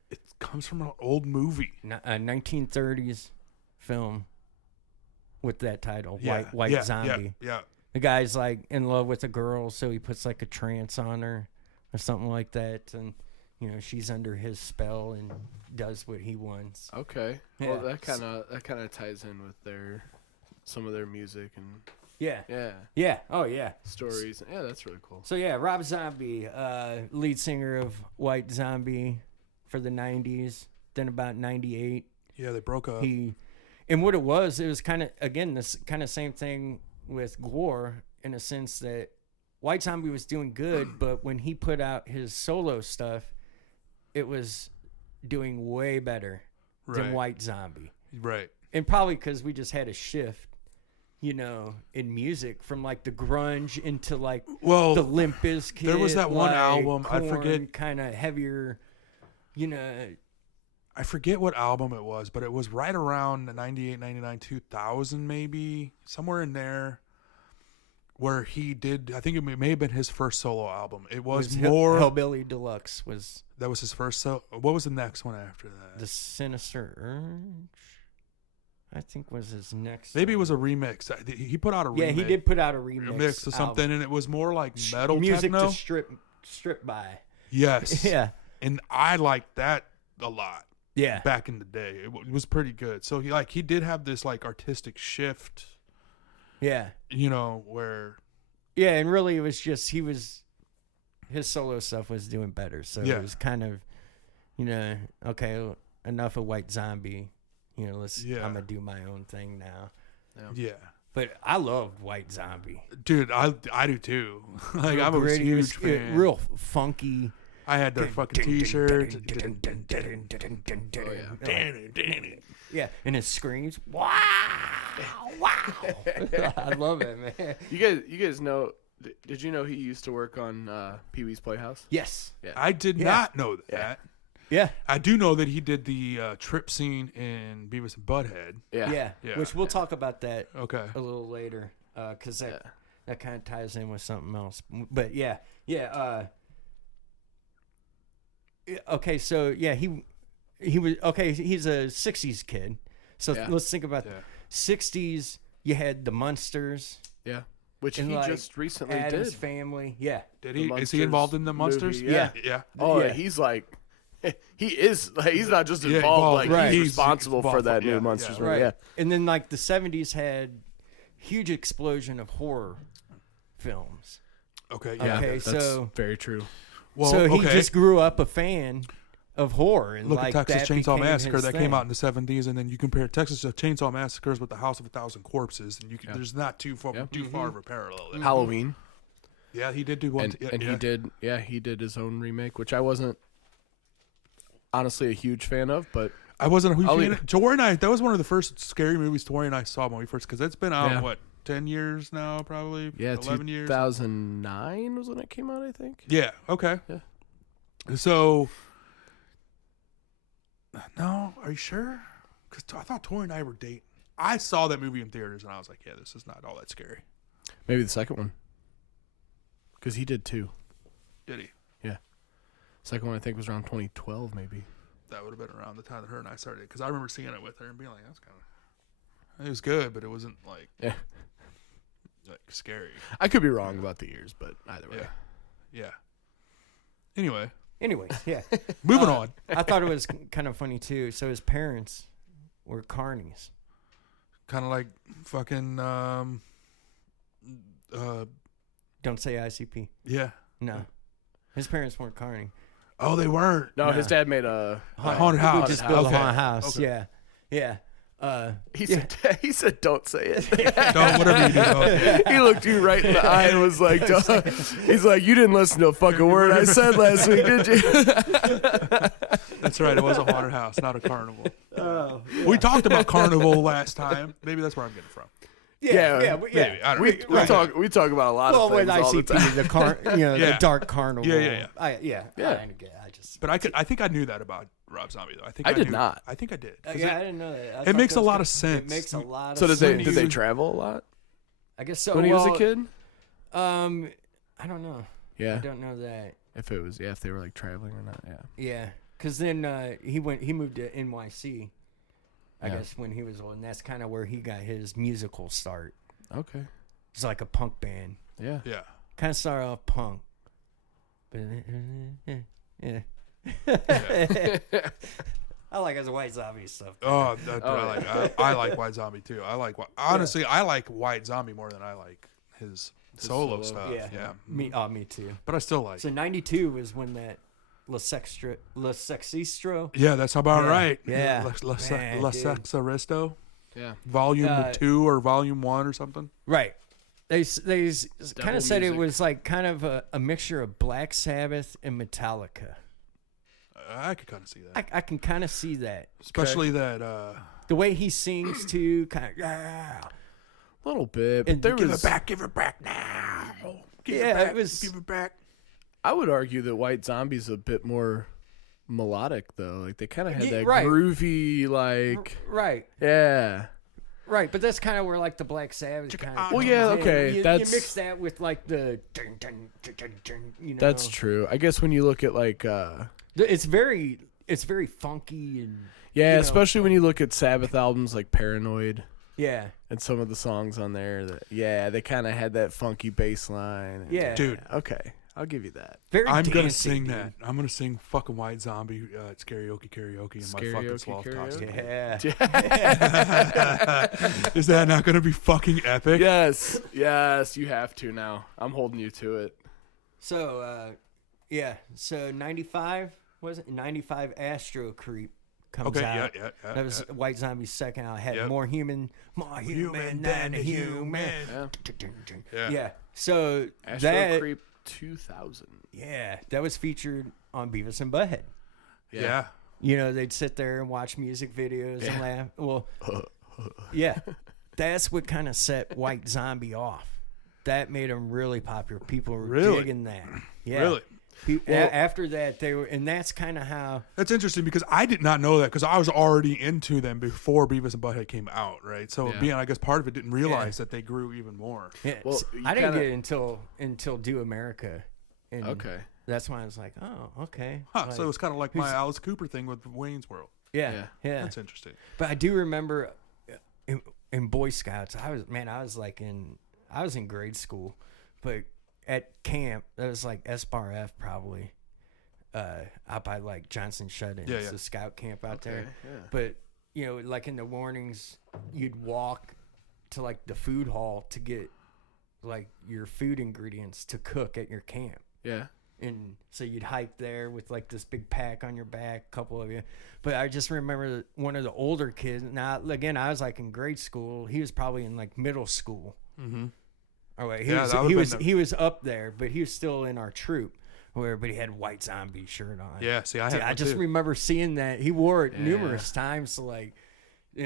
It comes from an old movie. A 1930s film with that title, Yeah. White Zombie. Yeah. The guy's like in love with a girl, so he puts like a trance on her or something like that, and she's under his spell and does what he wants. Okay. Yeah. Well, that kind of ties in with some of their music and Oh yeah, stories. Yeah, that's really cool. So yeah, Rob Zombie, lead singer of White Zombie for the 90s, then about 98. Yeah, they broke up. And what it was kind of, again, this kind of same thing with GWAR in a sense that White Zombie was doing good, but when he put out his solo stuff, it was doing way better than White Zombie. Right. and probably because we just had a shift, you know, in music from like the grunge into like the Limp Bizkit. There was that one like, album, I Korn, forget, kind of heavier, you know. I forget what album it was, but it was right around 98, 99, 2000 maybe, somewhere in there, where he did, I think it may have been his first solo album. It was more... Hellbilly Deluxe was... That was his first solo... What was the next one after that? The Sinister Urge, I think was his next Maybe one. It was a remix. He put out a remix. Yeah, he did put out a remix of something, album. and it was more like metal music techno. to strip by. Yes. Yeah. And I liked that a lot. Yeah. Back in the day, it was pretty good. So he did have this like artistic shift. Yeah. You know, where. Yeah, and really it was just his solo stuff was doing better. So it was kind of, you know, okay, enough of White Zombie. You know, I'm gonna do my own thing now. Yeah. But I loved White Zombie. Dude, I do too. Like I'm a huge fan. Real funky. I had their fucking t-shirts. Yeah, and it screams, wow, wow. I love it, man. You guys know, did you know he used to work on Pee-wee's Playhouse? Yes. Yeah. I did not know that. Yeah. I do know that he did the trip scene in Beavis and Butthead. Yeah. Which we'll talk about that a little later because that kind of ties in with something else. But yeah. Okay, so he was okay. He's a '60s kid, so let's think about 60s. You had the Munsters, which he just recently Addams did. Family, Did he? Is he involved in the Munsters? Movie, yeah. Oh, he's like, he is. Like, he's not just involved. Like he's responsible for that new Munsters movie. Right. Yeah. And then like the '70s had huge explosion of horror films. Okay. Yeah. Okay, that's so very true. Well, so he just grew up a fan of horror. And look like at Texas that Chainsaw became Massacre his that thing. came out in the '70s, and then you compare Texas Chainsaw Massacres with the House of 1,000 Corpses, and there's not too far of a parallel there. Halloween. Yeah, he did do one. He did his own remake, which I wasn't honestly a huge fan of, but I wasn't a huge fan. Tori and I, that was one of the first scary movies Tori and I saw when we first, because it's been out 10 years now, probably. 11 years. 2009 was when it came out, I think. Yeah. Okay. Yeah. So, no, are you sure? Because I thought Tori and I were dating. I saw that movie in theaters, and I was like, yeah, this is not all that scary. Maybe the second one. Because he did too. Did he? Yeah. Second one, I think, was around 2012, maybe. That would have been around the time that her and I started. Because I remember seeing it with her and being like, that's kind of... It was good, but it wasn't like scary. I could be wrong about the years, but either way. Yeah. Anyways, yeah. Moving on. I thought it was kind of funny too. So his parents were carnies. Kind of like fucking Don't say ICP. Yeah. No. His parents weren't carny. Oh, they weren't. No, his dad made a haunted house. Just built a haunted house. Okay. Yeah. He said, "Don't say it." Don't, whatever you do. He looked you right in the eye and was like, don't. "He's like, you didn't listen to a fucking word I said last week, did you?" That's right. It was a haunted house, not a carnival. Oh, yeah. We talked about carnival last time. Maybe that's where I'm getting it from. Yeah. Maybe. I don't know. We talk about a lot of things all the time. The dark carnival. Yeah. I think I knew that about Rob Zombie though. I did not. I think I did. I didn't know that. It makes a lot of sense. It makes a lot of sense. So did they sense. travel a lot? I guess so. When he was a kid? I don't know. Yeah. I don't know that. If they were like traveling or not. Yeah. Yeah. Because then he moved to NYC. I guess when he was old, and that's kind of where he got his musical start. Okay. It's like a punk band. Yeah. Yeah. Kind of started off punk. But yeah. I like his White Zombie stuff. I like White Zombie too. I like White Zombie more than I like his solo stuff. Yeah. Me too. But I still like. So 92 was when that La Sexistro. Yeah, that's about right. Yeah. La Sexaristo. Yeah. Volume 2 or Volume 1 or something. Right. They kind of said it was like kind of a mixture of Black Sabbath and Metallica. I could kind of see that. I can kind of see that. Especially that The way he sings too, kind of a little bit. But And there Give was, it back now. Give it was. Give it back. I would argue that White Zombie's a bit more melodic though. Like they kind of had that right. groovy, like Right. yeah. Right, but that's kind of where like the Black Sabbath kind of. Well, yeah, okay, You that's- mix that with like the. Dun, dun, dun, dun, dun, you know. That's true. I guess when you look at like It's very funky and. yeah, you know, especially when you look at Sabbath albums like Paranoid Yeah. and some of the songs on there that they kind of had that funky bass line. And- Yeah. Dude. Okay. I'll give you that. Very. I'm gonna dancey, sing dude. that. I'm gonna sing fucking White Zombie. It's karaoke in my fucking sloth costume. Yeah. Is that not gonna be fucking epic? Yes. Yes, you have to now. I'm holding you to it. So, So 95 was it? 95 Astro Creep comes Okay. out. Yeah. That was White Zombie's second album. Had Yep. more human than a human. Yeah. Yeah. So Astro that Creep 2000. that was featured on Beavis and Butthead. Yeah. You know, they'd sit there and watch music videos and laugh. Well, yeah, that's what kind of set White Zombie off. That made them really popular. People were Really? digging that. Yeah. Really? After that, they were, and that's kind of how. That's interesting because I did not know that because I was already into them before Beavis and Butthead came out, right? So being, I guess, part of it didn't realize that they grew even more. Yeah, Well, I didn't kinda- get it until Do America. And Okay. That's when I was like, oh, okay. Huh, Like, so it was kind of like my Alice Cooper thing with Wayne's World. yeah. That's interesting. But I do remember in Boy Scouts, I was in grade school, but at camp, that was like SBRF probably, out by like Johnson Shut-ins, the scout camp out there. Yeah. But, you know, like in the mornings, you'd walk to like the food hall to get like your food ingredients to cook at your camp. Yeah. And so you'd hike there with like this big pack on your back, a couple of you. But I just remember one of the older kids. Now, again, I was like in grade school. He was probably in like middle school. Mm-hmm. Oh wait, he was up there, but he was still in our troop. But he had White Zombie shirt on. Yeah, I just remember seeing that. He wore it numerous times to like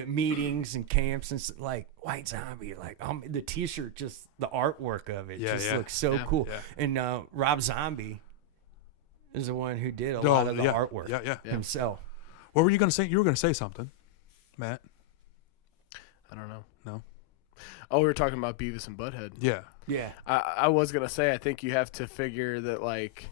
meetings and camps and like White Zombie. Like the T-shirt, just the artwork of it looks so cool. Yeah. And Rob Zombie is the one who did a lot of the artwork himself. What were you going to say? You were going to say something, Matt. I don't know. No. Oh, we were talking about Beavis and Butthead. Yeah. Yeah. I was going to say, I think you have to figure that, like,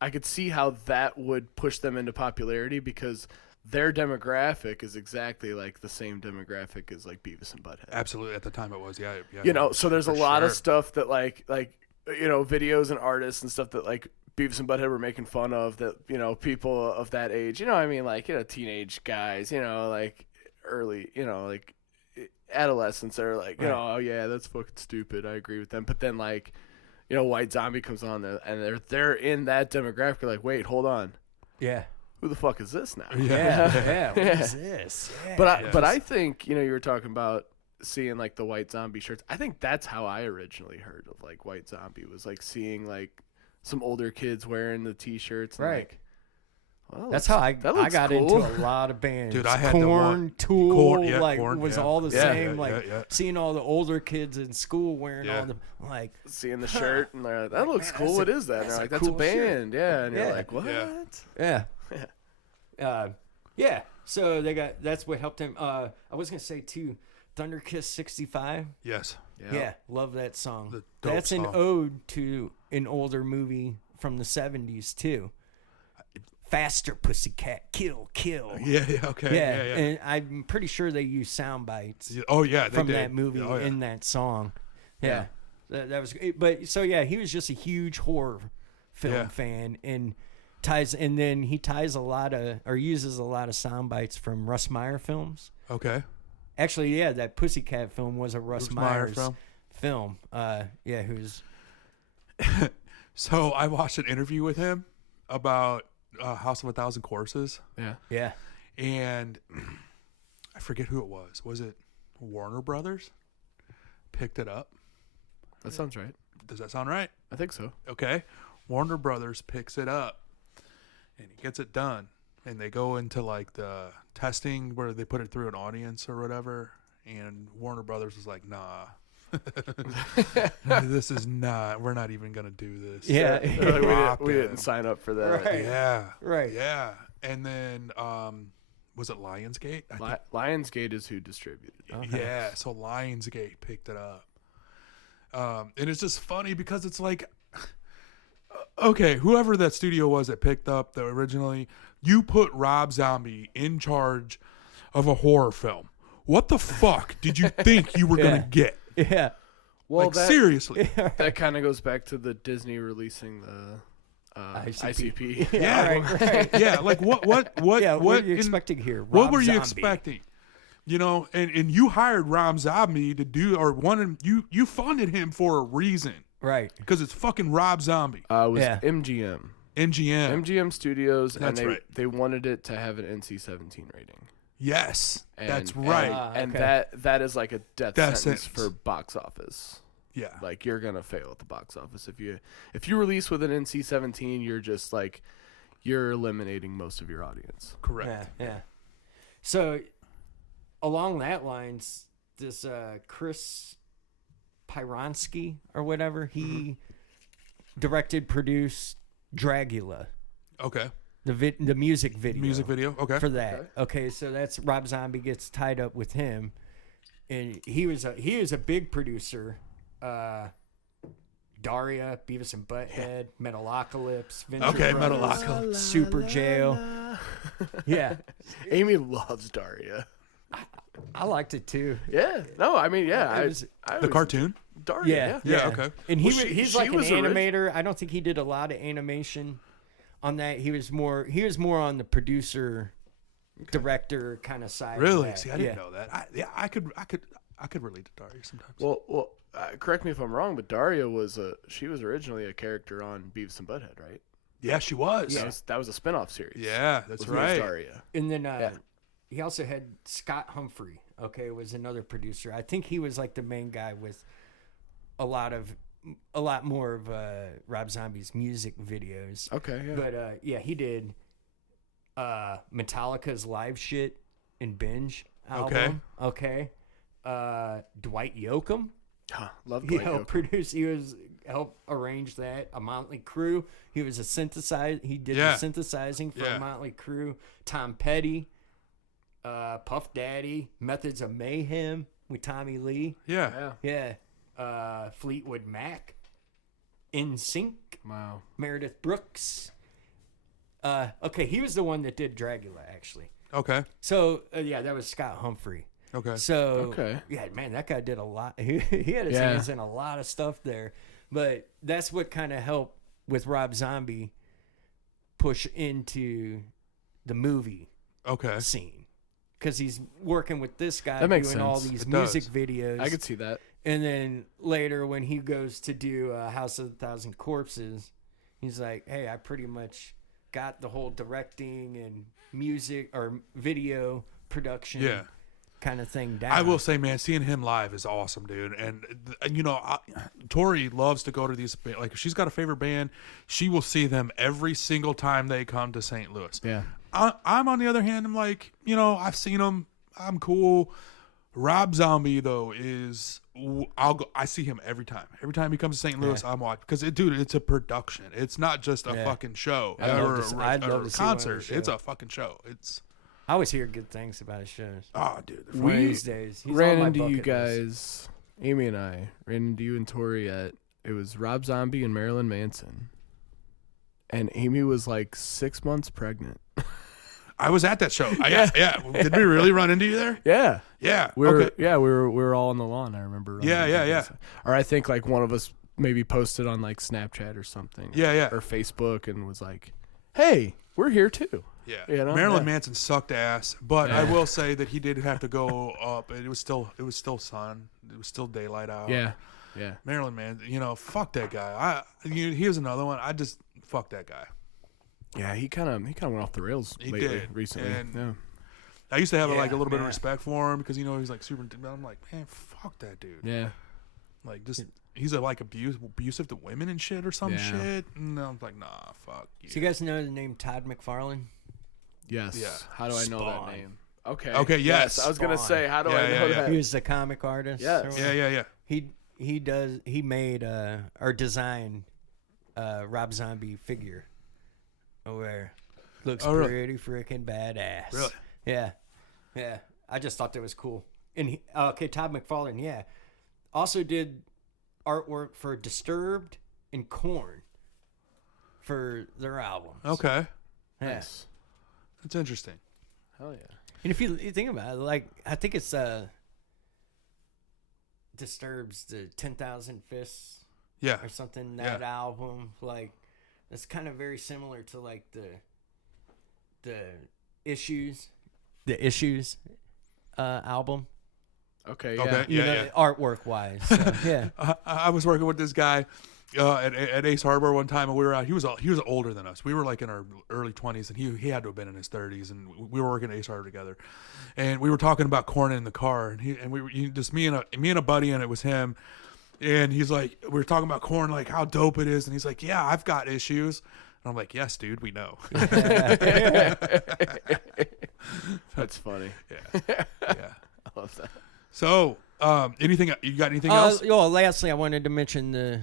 I could see how that would push them into popularity because their demographic is exactly like the same demographic as like Beavis and Butthead. Absolutely. At the time it was. Yeah. You know, so there's a lot of stuff that like, you know, videos and artists and stuff that like Beavis and Butthead were making fun of that, you know, people of that age, you know what I mean? Like, you know, teenage guys, you know, like early, you know, like adolescents are like, you know, oh yeah, that's fucking stupid. I agree with them. But then like, you know, White Zombie comes on there and they're in that demographic. Like, wait, hold on. Yeah. Who the fuck is this now? Yeah. What is this? Yeah. But I think, you know, you were talking about seeing like the White Zombie shirts. I think that's how I originally heard of like White Zombie was like seeing like some older kids wearing the T-shirts. And, right. Like, well, that's how I got cool. into a lot of bands. Dude, I had Korn, Tool, Korn, was all the same. Yeah. Seeing all the older kids in school wearing all the like seeing the shirt and they're like, that looks cool. What is that? And they're like, that's cool a band. Shirt. Yeah, and you're like, what? Yeah. So that's what helped him. I was gonna say too, Thunder Kiss 65. Yes. Yeah, love that song. That's an ode to an older movie from the 70s too. Faster, Pussycat, kill. Yeah, okay. Yeah. And I'm pretty sure they used sound bites. Oh yeah, from that movie in that song. Yeah. That was great. But so yeah, he was just a huge horror film fan and then he ties a lot of or uses a lot of sound bites from Russ Meyer films. Okay. Actually, yeah, that Pussycat film was a Russ Meyer film. Who's So I watched an interview with him about House of a Thousand Corpses. Yeah. And I forget who it was. Was it Warner Brothers? Picked it up. That sounds right. Does that sound right? I think so. Okay. Warner Brothers picks it up and he gets it done. And they go into like the testing where they put it through an audience or whatever, and Warner Brothers was like, nah. This is not. We're not even gonna do this. Yeah, we didn't sign up for that. Right. Yeah, Right. Yeah, and then was it Lionsgate? Lionsgate is who distributed it. Okay. Yeah, so Lionsgate picked it up, and it's just funny because it's like, okay, whoever that studio was that picked up the originally, you put Rob Zombie in charge of a horror film. What the fuck did you think you were gonna get? Yeah. Well, like, seriously. That kind of goes back to the Disney releasing the ICP. Yeah, right. Yeah, like what Yeah, what are you expecting here? What were you Zombie. expecting? You know, and you hired Rob Zombie to do, or wanted you funded him for a reason, Right. because it's fucking Rob Zombie. It was MGM. MGM. Studios, That's and right. they wanted it to have an NC-17 rating. Yes, And, that's right. And okay. that is like a death sentence for box office. Yeah, Like, you're gonna fail at the box office if you release with an NC-17. You're just like, you're eliminating most of your audience. correct. Yeah. So, along that lines, this Chris Pyronsky or whatever, he directed, produced Dragula, Okay, the music video. music video. Okay, For that. Okay, so that's Rob Zombie gets tied up with him, and he was a big producer. Daria, Beavis and Butthead, Metalocalypse, Venture Okay, Brothers, Metalocalypse. Super Jail. Yeah, Amy loves Daria. I liked it too. Yeah. No, I mean, yeah. It was- I the was- cartoon. Daria. Yeah, okay. And Well, he's she like an was animator. I don't think he did a lot of animation on that. He was more on the producer, director kind of side. Really? Of that. See, I didn't know that. I could relate to Daria sometimes. Well, correct me if I'm wrong, but Daria she was originally a character on Beavis and Butthead, right? Yeah, she was. That was a spin-off series. Yeah, that's was right. Daria. And then he also had Scott Humphrey. Okay, was another producer. I think he was like the main guy with a lot more of Rob Zombie's music videos. Okay, yeah. But he did Metallica's live shit and Binge album. Okay. Dwight Yoakam. Love He Dwight helped Yoakam. produce. He helped arrange that. A Motley Crue. He was He did the synthesizing for a Motley Crue. Tom Petty. Puff Daddy. Methods of Mayhem with Tommy Lee. Yeah. Yeah. Fleetwood Mac. NSYNC. Wow. Meredith Brooks. Okay, he was the one that did Dragula, actually. Okay. So, that was Scott Humphrey. Okay. So, Okay. yeah, man, that guy did a lot. He had his hands in a lot of stuff there. But that's what kind of helped with Rob Zombie push into the movie scene. Because he's working with this guy That makes doing all sense. these It music does. videos. I could see that. And then later when he goes to do House of a Thousand Corpses, he's like, hey, I pretty much got the whole directing and music or video production kind of thing down. I will say, man, seeing him live is awesome, dude. And you know, Tori loves to go to these. Like, if she's got a favorite band, she will see them every single time they come to St. Louis. Yeah. I'm on the other hand, I'm like, you know, I've seen them. I'm cool. Rob Zombie though is I see him every time. Every time he comes to St. Louis, I'm watching because it's a production. It's not just a fucking show I'd or love a to see one of concert. his shows. It's a fucking show. It's I always hear good things about his shows. oh, dude. One of these days, he's ran on my into you bucket list. guys, Amy and I ran into you and Tori at it was Rob Zombie and Marilyn Manson, and Amy was like 6 months pregnant. I was at that show. Yeah. Did we really run into you there? Yeah, Yeah. we were. Okay. Yeah, we were all on the lawn. I remember. Yeah. Or I think like one of us maybe posted on like Snapchat or something. Yeah. Or Facebook and was like, "Hey, we're here too." Yeah. You know? Marilyn Yeah. Manson sucked ass, but I will say that he did have to go up. It was still sun. It was still daylight out. Yeah. Marilyn Manson, you know, fuck that guy. He was another one. I just fuck that guy. Yeah, he kind of went off the rails He lately, did. recently. And yeah. I used to have like a Yeah, little bit of man. respect for him because, you know, he's like super. I'm like, man, fuck that dude. Yeah. Like, just he's like abusive to women and shit or some Yeah. shit. And I'm like, nah, fuck you. So you guys know the name Todd McFarlane? Yes. Yeah. How do I know that Spawn. name? Okay. Okay. Yes. I was gonna say, how do I know that? He was the comic artist. Yes. Yeah. He made or designed Rob Zombie figure, where looks pretty freaking badass. Really? Yeah. I just thought that was cool. And Todd McFarlane, also did artwork for Disturbed and Korn for their albums. Okay. Yeah. Nice. That's interesting. Hell yeah. And if you think about it, like, I think it's Disturbed's the 10,000 Fists or something, that album. Like, it's kind of very similar to, like, the Issues album. Okay. Yeah. Okay. You know, artwork wise. So, yeah. I was working with this guy at Ace Harbor one time, and we were out. He was older than us. We were like in our early 20s, and he had to have been in his 30s. And we were working at Ace Harbor together, and we were talking about Korn in the car. And we were just me and a buddy, and it was him. And he's like, we were talking about Korn, like how dope it is. And he's like, yeah, I've got issues. And I'm like, yes, dude, we know. That's funny. Yeah. I love that. So, anything you got? Anything else? Well, lastly, I wanted to mention the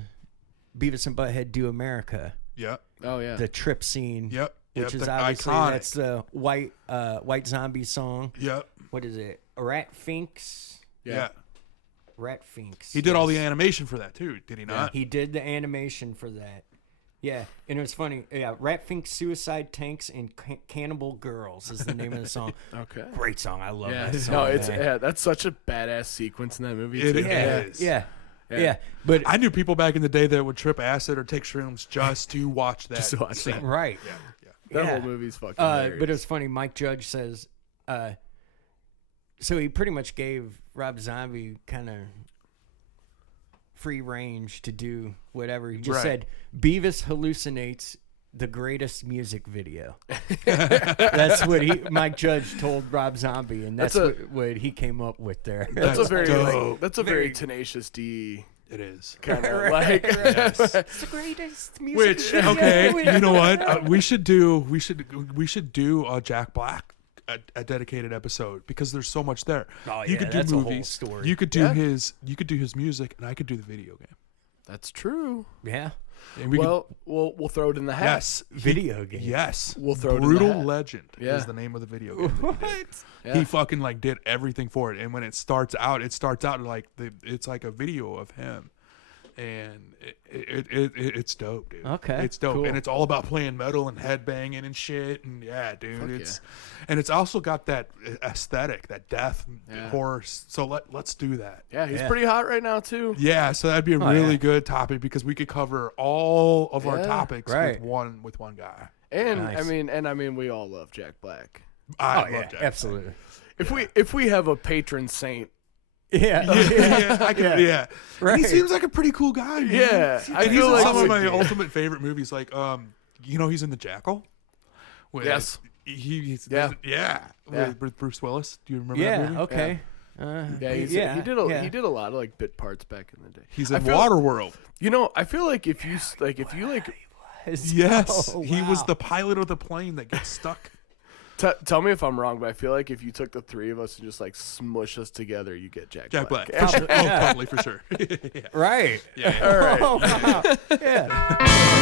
Beavis and Butthead Do America. Yeah. Oh yeah. The trip scene. Yep. Which is obviously iconic. That's the White Zombie song. Yep. What is it? Rat Finks. Yeah. Rat Finks. He did all the animation for that too, did he not? Yeah, he did the animation for that. Yeah, and it was funny. Yeah, Rat Finks, Suicide Tanks, and Cannibal Girls is the name of the song. Okay. Great song. I love that song. No, it's that's such a badass sequence in that movie. It too. is. Yeah. But I knew people back in the day that would trip acid or take shrooms just to watch that. Just to watch scene. that. right. That whole movie's fucking hilarious. But it was funny. Mike Judge says, so he pretty much gave Rob Zombie kind of free range to do whatever. He just said, Beavis hallucinates the greatest music video. That's what Mike Judge told Rob Zombie, and that's what he came up with there. That's a very Tenacious D. It is kind of like it's the greatest music video. Okay, you know what? We should do a Jack Black a dedicated episode because there's so much there. Oh, you could do that's movies. A whole story. You could do his music, and I could do the video game. That's true. Yeah. And we'll throw it in the hat. Yes, video game. Yes, we'll throw it in the Brutal hat. Legend is the name of the video game. What? He fucking like did everything for it, and when it starts out like it's like a video of him, and it's dope, dude. Okay, it's dope, cool. and it's all about playing metal and headbanging and shit, and and it's also got that aesthetic, that death horror. So let's do that. Yeah, he's pretty hot right now too. Yeah, so that'd be a really good topic because we could cover all of our topics with one guy. And nice. I mean, we all love Jack Black. I love Jack absolutely. Black. If we have a patron saint. Yeah. Right. And he seems like a pretty cool guy. Man. Yeah, and he's in some of my ultimate favorite movies, like he's in The Jackal. Yes. He's with Bruce Willis. Do you remember that movie? Okay. He did a lot of like bit parts back in the day. He's in Waterworld. You know, I feel like if you yes, he was the pilot of the plane that gets stuck. Tell me if I'm wrong, but I feel like if you took the three of us and just like smush us together, you get Jack Black. For sure. Oh, totally, for sure. Right. Yeah. All right. Oh, wow. Yeah.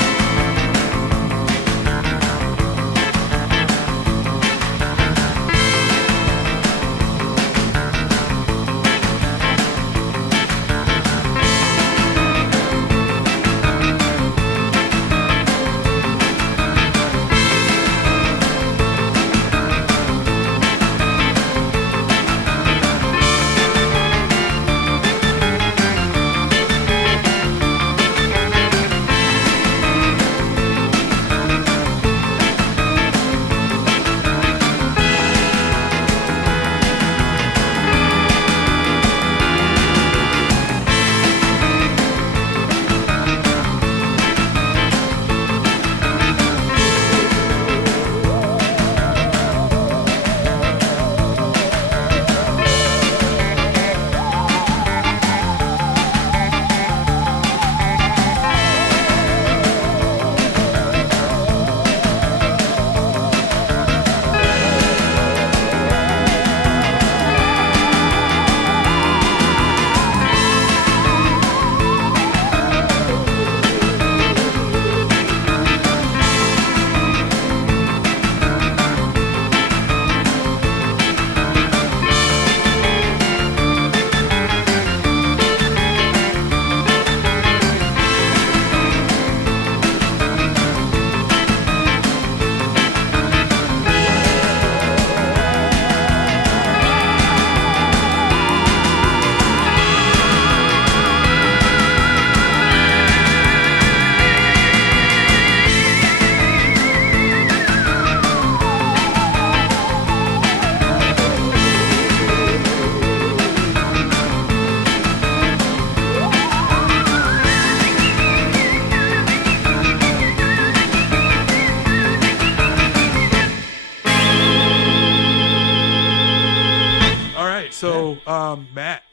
So, Matt,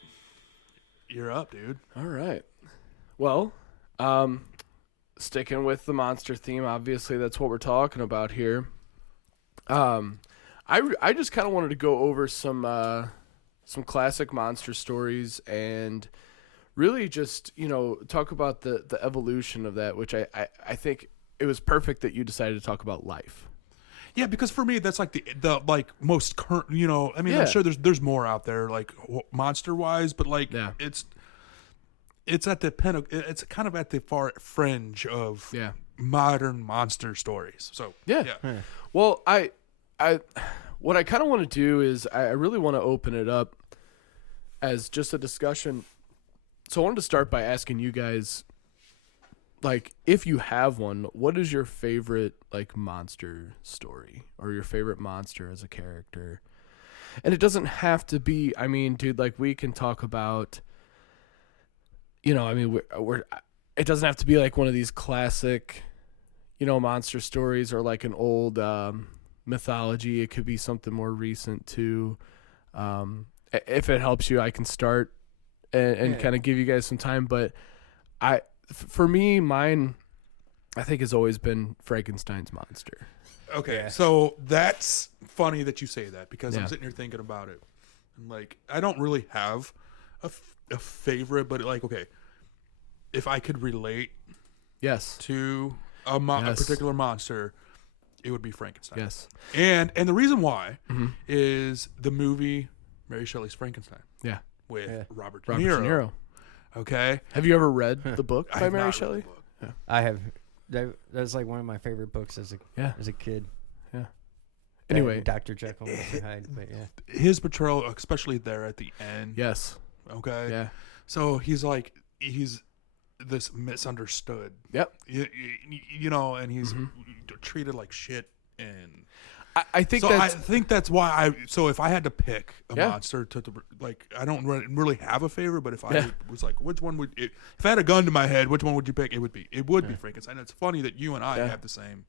you're up, dude. All right. Well, sticking with the monster theme, obviously that's what we're talking about here. I just kind of wanted to go over some classic monster stories and really just, talk about the evolution of that, which I think it was perfect that you decided to talk about life. Yeah, because for me that's like the like most current. I mean, I'm sure there's more out there like monster wise, but like it's at the it's kind of at the far fringe of modern monster stories. So yeah. Well, I what I kind of want to do is I really want to open it up as just a discussion. So I wanted to start by asking you guys, like, if you have one, what is your favorite, like, monster story or your favorite monster as a character? And it doesn't have to be, I mean, dude, like, we can talk about, it doesn't have to be like one of these classic, monster stories or like an old mythology. It could be something more recent too. If it helps you, I can start and kind of give you guys some time, but for me, mine, I think, has always been Frankenstein's monster. Okay, so that's funny that you say that because I'm sitting here thinking about it. And like, I don't really have a favorite, but like, okay, if I could relate to a particular monster, it would be Frankenstein. Yes. And the reason why is the movie Mary Shelley's Frankenstein. Yeah. With Robert De Niro. Okay. Have you ever read the book by Mary Shelley? Yeah. I have. That's like one of my favorite books as a kid. Yeah. Anyway, Dr. Jekyll and Mr. Hyde, but his portrayal, especially there at the end. Yes. Okay. Yeah. So he's this misunderstood. Yep. And he's treated like shit, and I think that's why if I had to pick a monster to like, I don't really have a favorite, but if I was like, which one if I had a gun to my head, which one would you pick? It would be Frankenstein. It's funny that you and I have the same.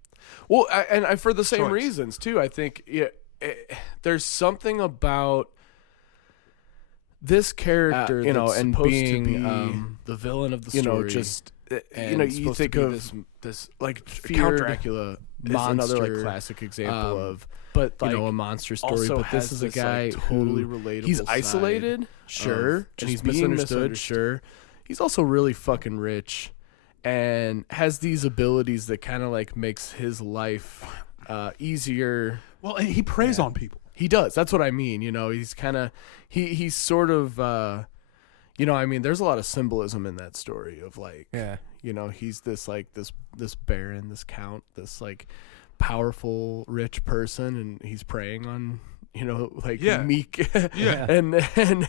Well, and for the same choice. reasons too. I think there's something about this character, and being to be the villain of the story. You think of this like Count Dracula is another like classic example of, but like, a monster story. But this is a guy totally relatable. He's isolated, sure, and he's misunderstood, sure. He's also really fucking rich, and has these abilities that kind of like makes his life easier. Well, and he preys on people. He does. That's what I mean. He's kind of he's sort of there's a lot of symbolism in that story of like he's this like this baron, this count, this like powerful rich person, and he's preying on meek and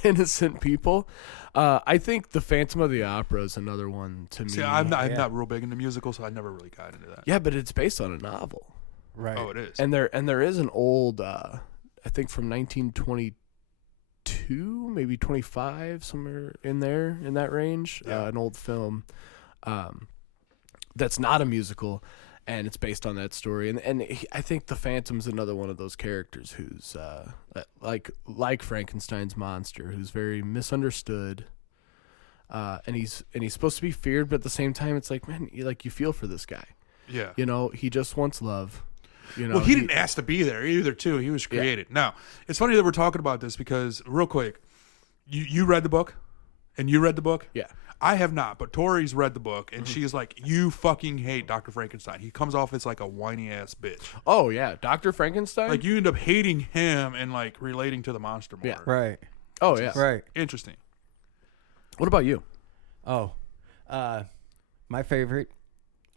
innocent people. I think The Phantom of the Opera is another one to me. See, I'm not real big into musicals, so I never really got into that. Yeah, but it's based on a novel. Right. Oh, it is. And there is an old I think from 1922, maybe 25, somewhere in that range, an old film that's not a musical, and it's based on that story. And I think the Phantom's another one of those characters who's like Frankenstein's monster, who's very misunderstood, and he's supposed to be feared, but at the same time, it's like, man, you feel for this guy. Yeah. He just wants love. Well, he didn't ask to be there either, too. He was created. Yeah. Now, it's funny that we're talking about this because, real quick, you read the book? And you read the book? Yeah. I have not, but Tori's read the book, and she's like, you fucking hate Dr. Frankenstein. He comes off as like a whiny-ass bitch. Oh, yeah. Dr. Frankenstein? Like, you end up hating him and, like, relating to the monster more. Yeah. Right. Oh, yeah. Right. Interesting. What about you? Oh. My favorite?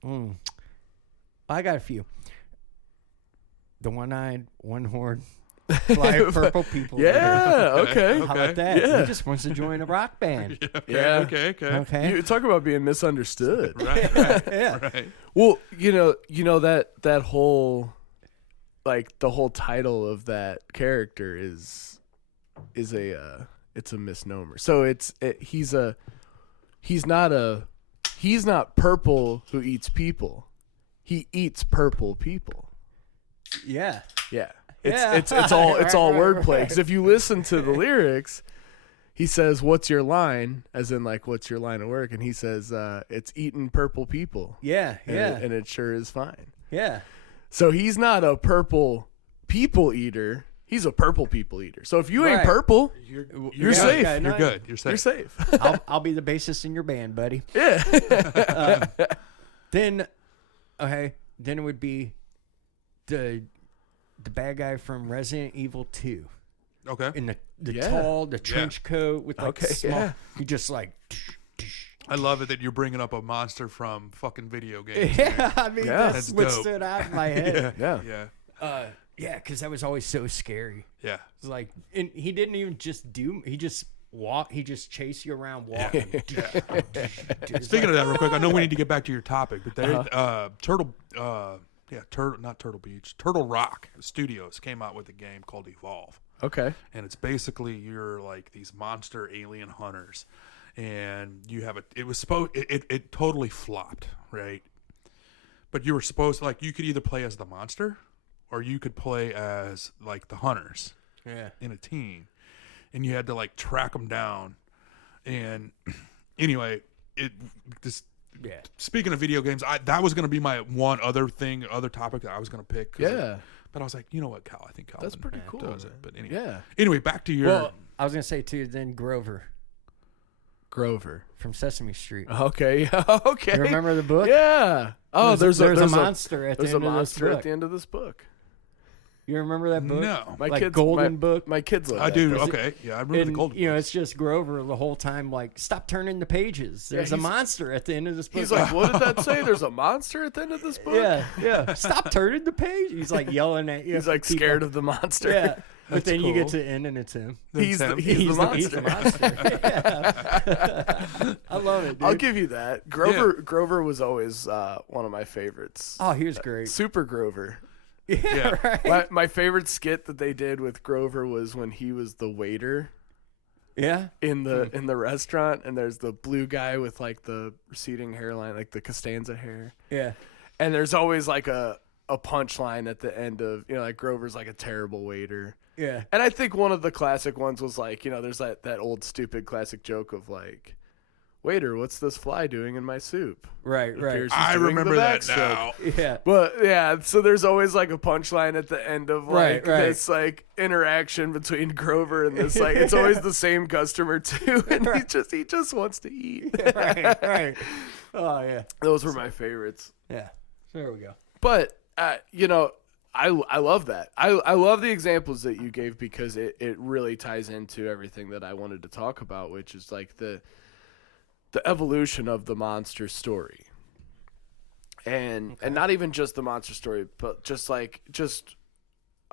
I got a few. The one-eyed, one-horned, fly purple people. Yeah, okay. How about that? Yeah. He just wants to join a rock band. Okay. Okay. You talk about being misunderstood. Right. Yeah. Right. Well, that whole, like, the whole title of that character is it's a misnomer. So he's not purple who eats people. He eats purple people. Yeah. Yeah. It's all wordplay. Because if you listen to the lyrics, he says, "What's your line?" As in, like, what's your line of work? And he says, "It's eating purple people." Yeah, and it sure is fine. Yeah. So he's not a purple people eater. He's a purple people eater. So if you ain't purple, you're safe. You're good. You're safe. You're safe. I'll be the bassist in your band, buddy. Yeah. Then it would be the bad guy from Resident Evil 2. Okay. In the tall, the trench coat with like small. Yeah. He just like. I love it that you're bringing up a monster from fucking video games. Yeah, I mean that's what dope. stood out in my head. Yeah. Yeah, because that was always so scary. Yeah. It's like, and he didn't even just do. He just walk. He just chase you around walking. Speaking of that, real quick, I know we need to get back to your topic, but they Turtle Rock Studios came out with a game called Evolve. Okay. And it's basically you're like these monster alien hunters, and you have it totally flopped, right? But you were supposed to, like, you could either play as the monster or you could play as like the hunters. Yeah. In a team, and you had to like track them down. And anyway, speaking of video games, that was going to be my other topic that I was going to pick. Yeah. But I was like, you know what, Cal? I think Calvin That's pretty cool. does it. But anyway. Yeah. Anyway, back to your. Well, I was gonna say too. Then Grover from Sesame Street. Okay. Okay. You remember the book? Yeah. Oh, there's a monster at the end of this book. at the end of this book. You remember that book? No. Golden book? My kids love I that do. book. Okay. Yeah, I remember the golden You know, books. it's just Grover the whole time, like, stop turning the pages. There's a monster at the end of this book. He's like, what did that say? There's a monster at the end of this book? Yeah. Stop turning the page. He's like yelling at you. He's like scared of the monster. Yeah. But then you cool. get to the end and it's him. He's the monster. He's the monster. Yeah. I love it, dude. I'll give you that. Grover was always one of my favorites. Oh, he was great. Super Grover. Yeah, right. My favorite skit that they did with Grover was when he was the waiter. Yeah. In the restaurant, and there's the blue guy with like the receding hairline, like the Costanza hair. Yeah. And there's always like a punchline at the end of, you know, like Grover's like a terrible waiter. Yeah. And I think one of the classic ones was like, you know, there's that old stupid classic joke of like, waiter, what's this fly doing in my soup? Right. I remember that now. Yeah. But yeah, so there's always like a punchline at the end of like this like interaction between Grover and this like it's always the same customer too, and he just wants to eat. Right. Oh yeah. Those were my favorites. Yeah. There we go. But you know, I love that. I love the examples that you gave because it really ties into everything that I wanted to talk about, which is like the evolution of the monster story. And not even just the monster story, but just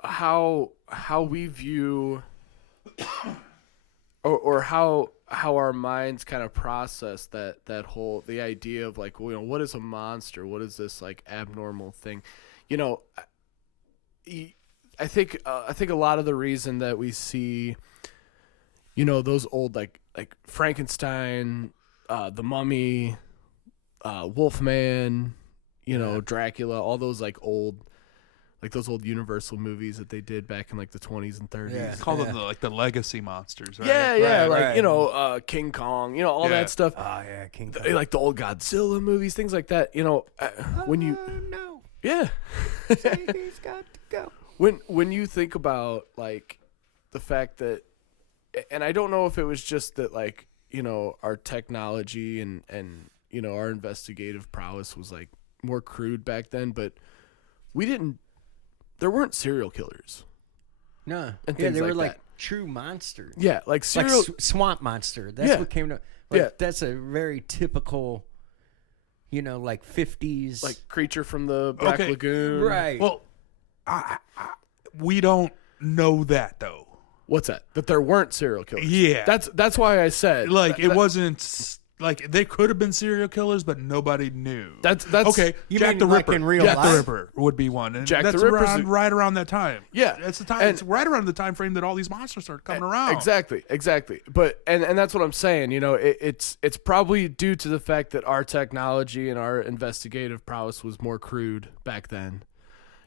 how we view or how our minds kind of process that whole the idea of like, you know, what is a monster? What is this like abnormal thing? You know, I think a lot of the reason that we see, you know, those old like Frankenstein, the Mummy, Wolfman, you know, Dracula, all those like those old Universal movies that they did back in like the 20s and 30s. Yeah. Call them the legacy monsters, right? Yeah, like you know, King Kong, you know, all that stuff. Oh yeah, King Kong. Like the old Godzilla movies, things like that. You know, when you say he's got to go. When you think about like the fact that, and I don't know if it was just that like, you know, our technology and you know, our investigative prowess was like more crude back then, but there weren't serial killers. No. And yeah, they like were like that. True monsters. Yeah, like serial like swamp monster. That's what came to that's a very typical, you know, like 50s like creature from the Black Lagoon. Right. Well, we don't know that though. What's that? That there weren't serial killers. Yeah. That's why I said like it wasn't like they could have been serial killers, but nobody knew. That's okay. You Jack mean the like Ripper. in real Jack life? the Ripper would be one. And Jack the that's Ripper's right around that time. Yeah. It's the time. And it's right around the time frame that all these monsters started coming around. Exactly. But and that's what I'm saying. You know, it's probably due to the fact that our technology and our investigative prowess was more crude back then.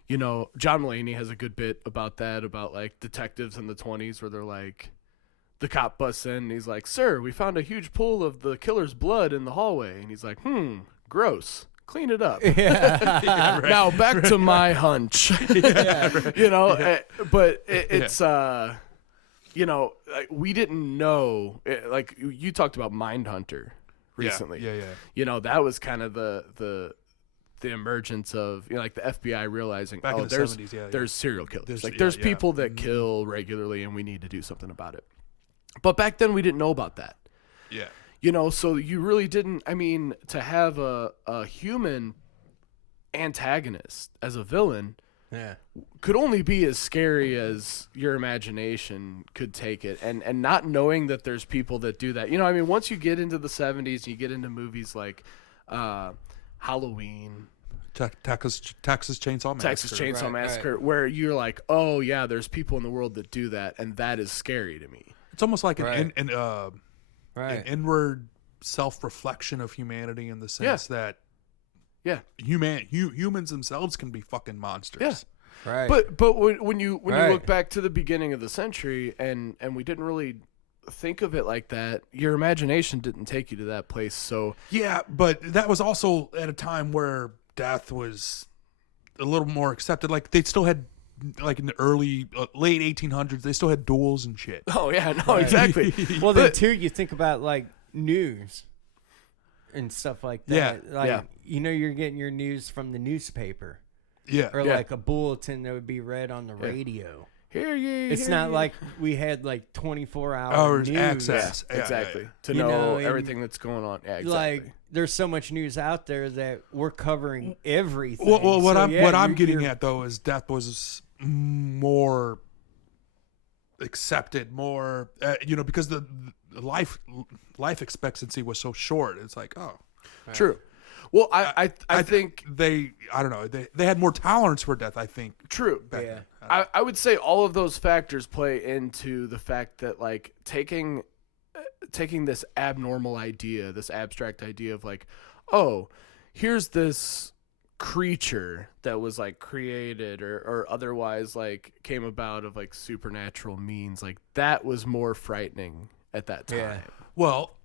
You know, John Mulaney has a good bit about that, about like detectives in the 20s where they're like, the cop busts in and he's like, "Sir, we found a huge pool of the killer's blood in the hallway." And he's like, gross. Clean it up. Yeah, right. Now back to my hunch. You know, but it's you know, we didn't know. Like you talked about Mindhunter recently. Yeah. You know, that was kind of the emergence of, you know, like the FBI realizing, Back in the there's 70s, there's serial killers. There's There's people that kill regularly, and we need to do something about it. But back then, we didn't know about that. Yeah. You know, so you really didn't. I mean, to have a human antagonist as a villain, could only be as scary as your imagination could take it. And not knowing that there's people that do that. You know, I mean, once you get into the 70s, you get into movies like Halloween, Texas Chainsaw Massacre. where you're like, oh yeah, there's people in the world that do that, and that is scary to me. It's almost like an inward self-reflection of humanity, in the sense that humans themselves can be fucking monsters. Right. But when you look back to the beginning of the century, and we didn't really think of it like that, your imagination didn't take you to that place. So yeah, but that was also at a time where death was a little more accepted. Like they still had, like in the late 1800s, they still had duels and shit. Oh yeah, no, exactly. Well, then too, you think about like news and stuff like that. You know, you're getting your news from the newspaper. Or like a bulletin that would be read on the radio. It's not like we had like 24-hour news access. Exactly. To know everything that's going on. Yeah, exactly. Like there's so much news out there that we're covering everything. Well, what I'm getting at though is death was more accepted, more because the life expectancy was so short. It's like, true. Well, I think they had more tolerance for death, I think. True. I would say all of those factors play into the fact that, like, taking this abnormal idea, this abstract idea of like, oh, here's this creature that was like created or otherwise like came about of like supernatural means, like that was more frightening at that time. Yeah. Well,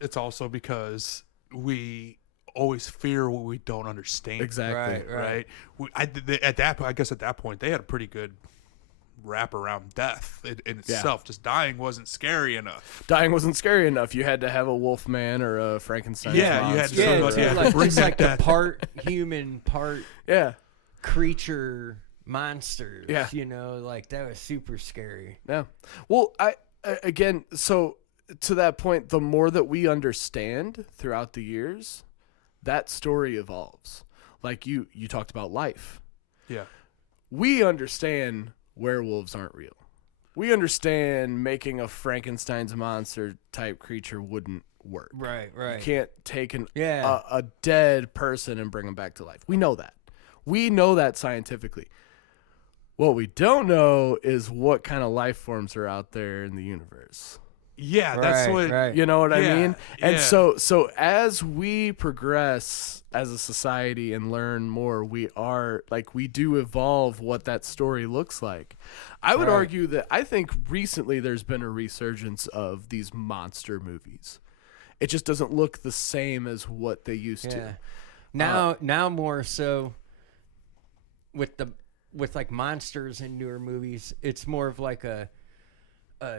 it's also because we always fear what we don't understand. Exactly. Right. I guess at that point they had a pretty good wrap around death in itself. Just dying wasn't scary enough. You had to have a wolf man or a Frankenstein. You had to bring like the part human, part creature monsters. Yeah. You know, like that was super scary. Yeah. Well, again, so to that point, the more that we understand throughout the years, that story evolves. Like you talked about life. Yeah. We understand werewolves aren't real. We understand making a Frankenstein's monster type creature wouldn't work. Right. You can't take a dead person and bring them back to life. We know that. We know that scientifically. What we don't know is what kind of life forms are out there in the universe. Yeah, that's what you know what I mean? And yeah. so as we progress as a society and learn more, we do evolve what that story looks like. I would argue that I think recently there's been a resurgence of these monster movies. It just doesn't look the same as what they used to. Now more so with like monsters in newer movies, it's more of like a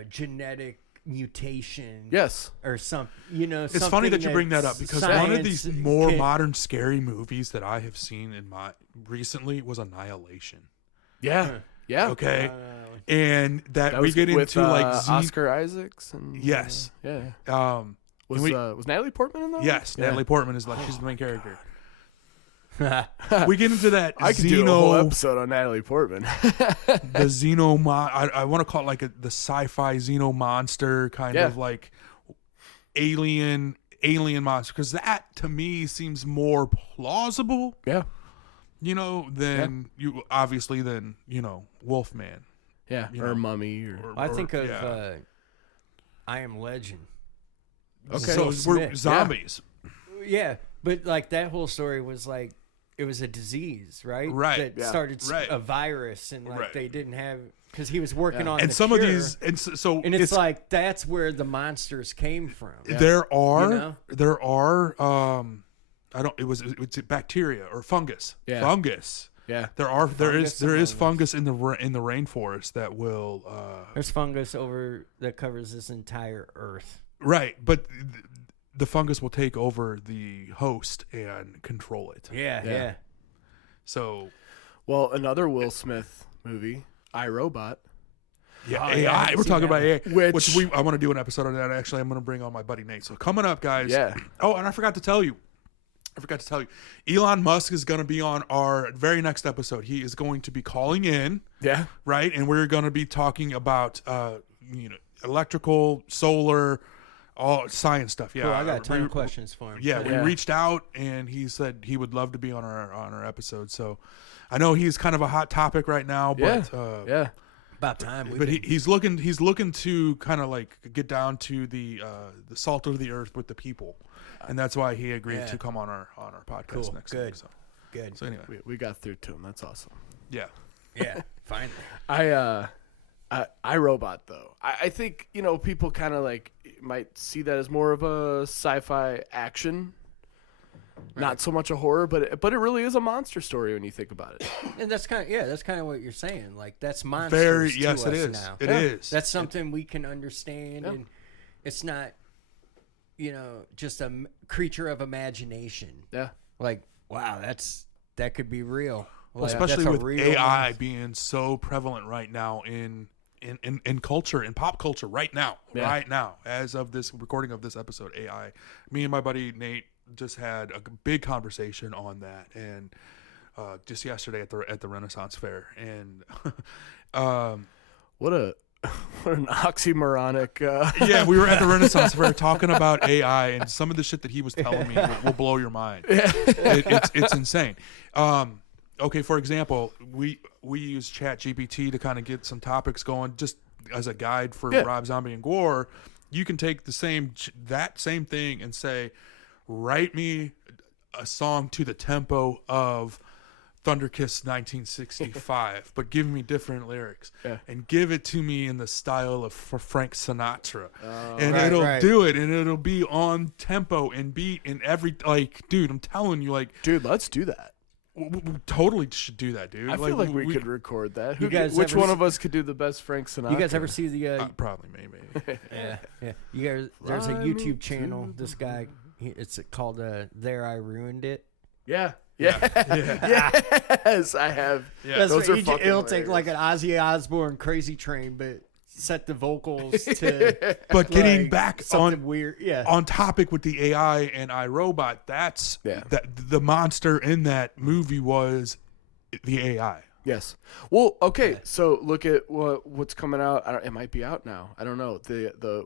genetic mutation, or something. You know, it's funny that you bring that up because one of these more modern scary movies that I have seen recently was Annihilation. Yeah. Okay, and that we get with, into like Oscar Isaacs and yes, was Natalie Portman in that? Yes, Natalie Portman is she's the main character. We get into that. I could do a whole episode on Natalie Portman. The Xeno, I want to call it like the sci-fi Xeno monster kind of like alien monster, because that to me seems more plausible. Yeah, than than Wolfman. Yeah, or Mummy, or I think of I Am Legend. Okay, so we're zombies. Yeah, but like that whole story was like, it was a disease, right? Right. That started a virus, and like they didn't have because he was working on and the some cure, of these, and it's like that's where the monsters came from. There are it's bacteria or fungus. Yeah. Fungus. Yeah. There is fungus in the rainforest that will there's fungus that covers this entire earth. Right, but the fungus will take over the host and control it. Yeah. So, well, another Will Smith movie, iRobot. Yeah, AI. We're talking about AI, which I want to do an episode on that. Actually, I'm going to bring on my buddy Nate. So coming up, guys. Yeah. Oh, and I forgot to tell you. Elon Musk is going to be on our very next episode. He is going to be calling in. Yeah. Right, and we're going to be talking about electrical, solar, all science stuff. Yeah, cool, I got a ton of questions for him. Yeah, we reached out and he said he would love to be on our episode. So I know he's kind of a hot topic right now, but about time. But he's looking to kind of like get down to the salt of the earth with the people, and that's why he agreed to come on our podcast next week. So good. So anyway, we got through to him. That's awesome. Yeah. Finally. iRobot though. I think people kind of like might see that as more of a sci-fi action, not so much a horror, but it really is a monster story when you think about it. And that's kind of what you're saying. Like that's monsters. It is. Now. It is. That's something we can understand, and it's not just a creature of imagination. Yeah. Like wow, that could be real. Well, especially with AI being so prevalent right now in culture, in pop culture right now, as of this recording of this episode, AI. Me and my buddy Nate just had a big conversation on that, and just yesterday at the Renaissance Fair, and what an oxymoronic. Yeah, we were at the Renaissance Fair talking about AI, and some of the shit that he was telling me will blow your mind. It's insane. Okay, for example, we use ChatGPT to kind of get some topics going, just as a guide for Rob Zombie and GWAR. You can take that same thing and say, write me a song to the tempo of Thunderkiss 1965, but give me different lyrics, and give it to me in the style of Frank Sinatra, and it'll do it, and it'll be on tempo and beat and every dude. I'm telling you, dude, let's do that. We totally should do that, dude. I feel like we could record that. Which one of us could do the best Frank Sinatra? You guys ever see the? Probably, maybe. Yeah. You guys, there's a YouTube channel. This guy, it's called "There I Ruined It." Yeah. Yes, I have. Yeah. Those are fucking It'll take like an Ozzy Osbourne Crazy Train, but set the vocals to. But getting back on weird, on topic with the AI and iRobot, that the monster in that movie was the AI. Yes. Well, okay. So look at what's coming out. It might be out now. I don't know. The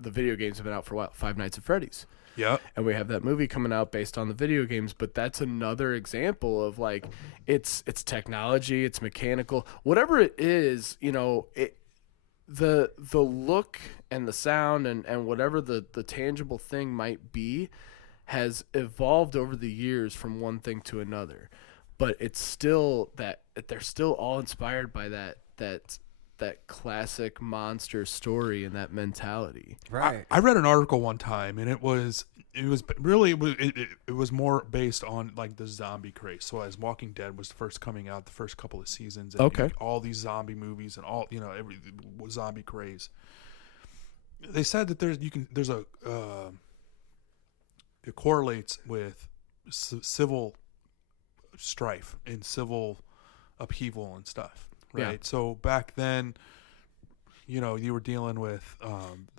video games have been out for a while. Five Nights at Freddy's. Yeah. And we have that movie coming out based on the video games, but that's another example of it's technology, it's mechanical, whatever it is, the look and the sound and whatever the tangible thing might be has evolved over the years from one thing to another. But it's still that they're still all inspired by that classic monster story and that mentality. Right. I read an article one time, and it was more based on the zombie craze. So as Walking Dead was first coming out, the first couple of seasons, and all these zombie movies and all every zombie craze. They said that it correlates with civil strife and civil upheaval and stuff. Right. Yeah. So back then, you were dealing with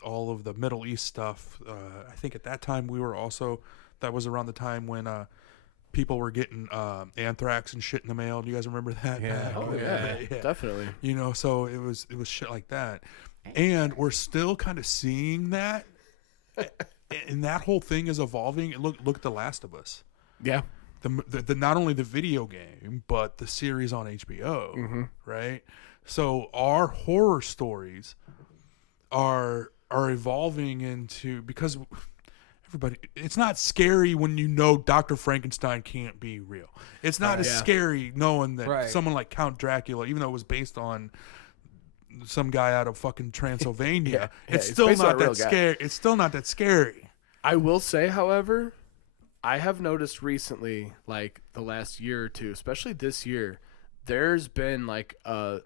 all of the Middle East stuff. I think at that time that was around the time when people were getting anthrax and shit in the mail. Do you guys remember that? Yeah. Definitely. So it was shit like that, and we're still kind of seeing that, and that whole thing is evolving. Look at The Last of Us. Yeah. The not only the video game, but the series on HBO, right? So our horror stories are evolving into, because everybody, it's not scary when Dr. Frankenstein can't be real. It's not as scary knowing that someone like Count Dracula, even though it was based on some guy out of fucking Transylvania. Yeah, it's still based on not a real that guy. scary. It's still not that scary. I will say, however, I have noticed recently, like the last year or two, especially this year, there's been like a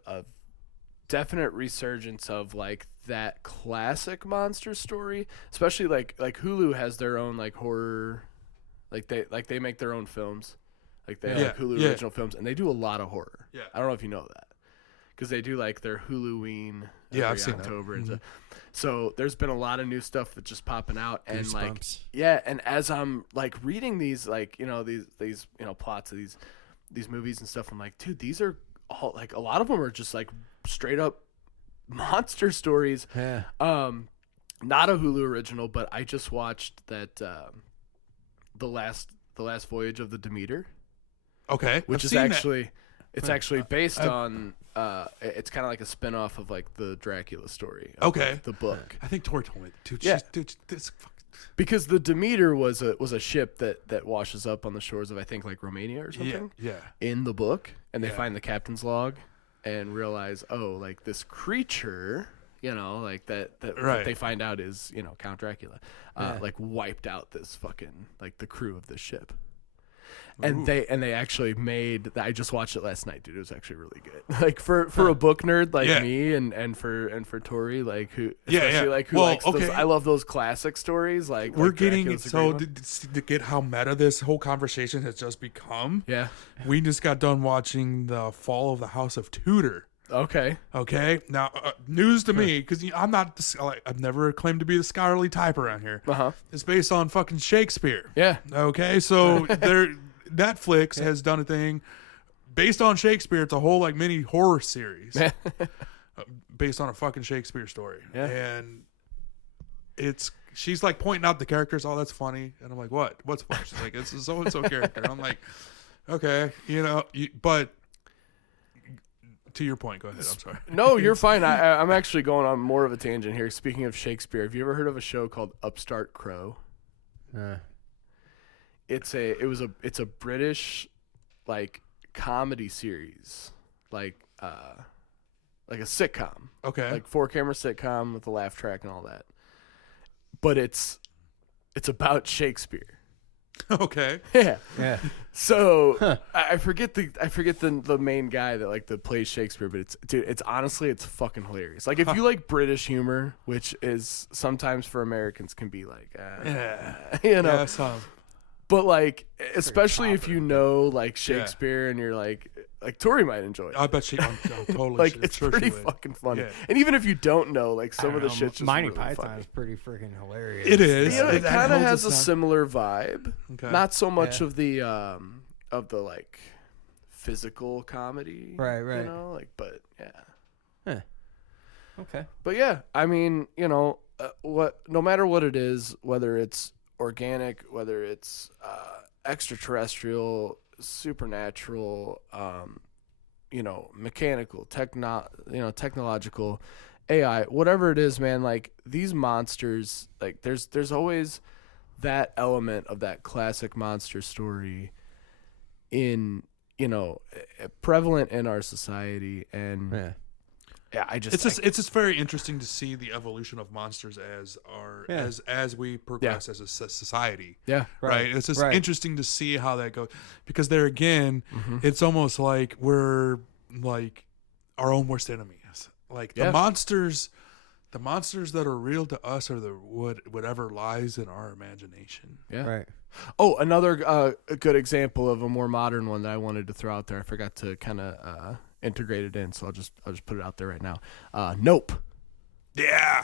definite resurgence of like that classic monster story, especially like Hulu has their own like horror, like they make their own films, like they have like Hulu original films, and they do a lot of horror. Yeah. I don't know if you know that, because they do like their Huluween I've seen October that. and stuff. So there's been a lot of new stuff that's just popping out, and Goosebumps. and as I'm like reading these these plots of these movies and stuff, I'm like, dude, these are all like, a lot of them are just like straight up monster stories. Yeah. Not a Hulu original, but I just watched that the last voyage of the Demeter, Okay. which I've is seen that. actually it's actually based on it's kind of like a spin-off of like the Dracula story of, Okay. like, the book. I think Tori told me. Dude, Yeah. this Because the Demeter was a ship that washes up on the shores of, I think, like Romania or something. yeah. In the book, and they Yeah. find the captain's log and realize, oh, like this creature, like that Right. they find out is, Count Dracula, like wiped out this fucking, like the crew of this ship. And they actually made. I just watched it last night, dude. It was actually really good. Like for a book nerd like me, and for Tori, like who, especially like who likes those. I love those classic stories. Like We're like getting Dracula's a so great one. to get how meta this whole conversation has just become. Yeah. We just got done watching the Fall of the House of Tudor. Okay. Okay, now news to me, because I'm not. I've never claimed to be the scholarly type around here. It's based on fucking Shakespeare. Yeah. Okay, so Netflix has done a thing based on Shakespeare. It's a whole like mini horror series based on a fucking Shakespeare story. Yeah. And she's like pointing out the characters. Oh, that's funny. And I'm like, what's funny? She's like, it's a so-and-so character. And I'm like, okay, but to your point, go ahead. I'm sorry. No, you're fine. I'm actually going on more of a tangent here. Speaking of Shakespeare, have you ever heard of a show called Upstart Crow? It's a British like comedy series, like a sitcom. Okay. Like 4-camera sitcom with a laugh track and all that. But it's about Shakespeare. Okay. Yeah. Yeah. So I forget the main guy that plays Shakespeare, but it's honestly fucking hilarious. Like if you like British humor, which is sometimes for Americans can be like, Yeah, some. But like, especially if you know like Shakespeare and you're like Tori might enjoy it. I bet I'm totally Like sure, it's sure pretty she would. fucking funny. Yeah. And even if you don't know, like some of the shit's just Monty really Python funny. is pretty freaking hilarious. It is. It That kind of holds has a its own. similar vibe. Okay. Not so much of the like physical comedy. Right. But yeah. Okay. But yeah, I mean, no matter what it is, whether it's organic, whether it's extraterrestrial, supernatural, mechanical, technological, AI, whatever it is, man, like these monsters, like there's always that element of that classic monster story in, prevalent in our society. And it's just very interesting to see the evolution of monsters as we progress as a society. Yeah. Right. It's just interesting to see how that goes, because there again, it's almost like we're like our own worst enemies. Like the monsters that are real to us are whatever lies in our imagination. Yeah. Right. Oh, another a good example of a more modern one that I wanted to throw out there. I forgot to kind of integrate it in, so I'll just put it out there right now. Nope. Yeah.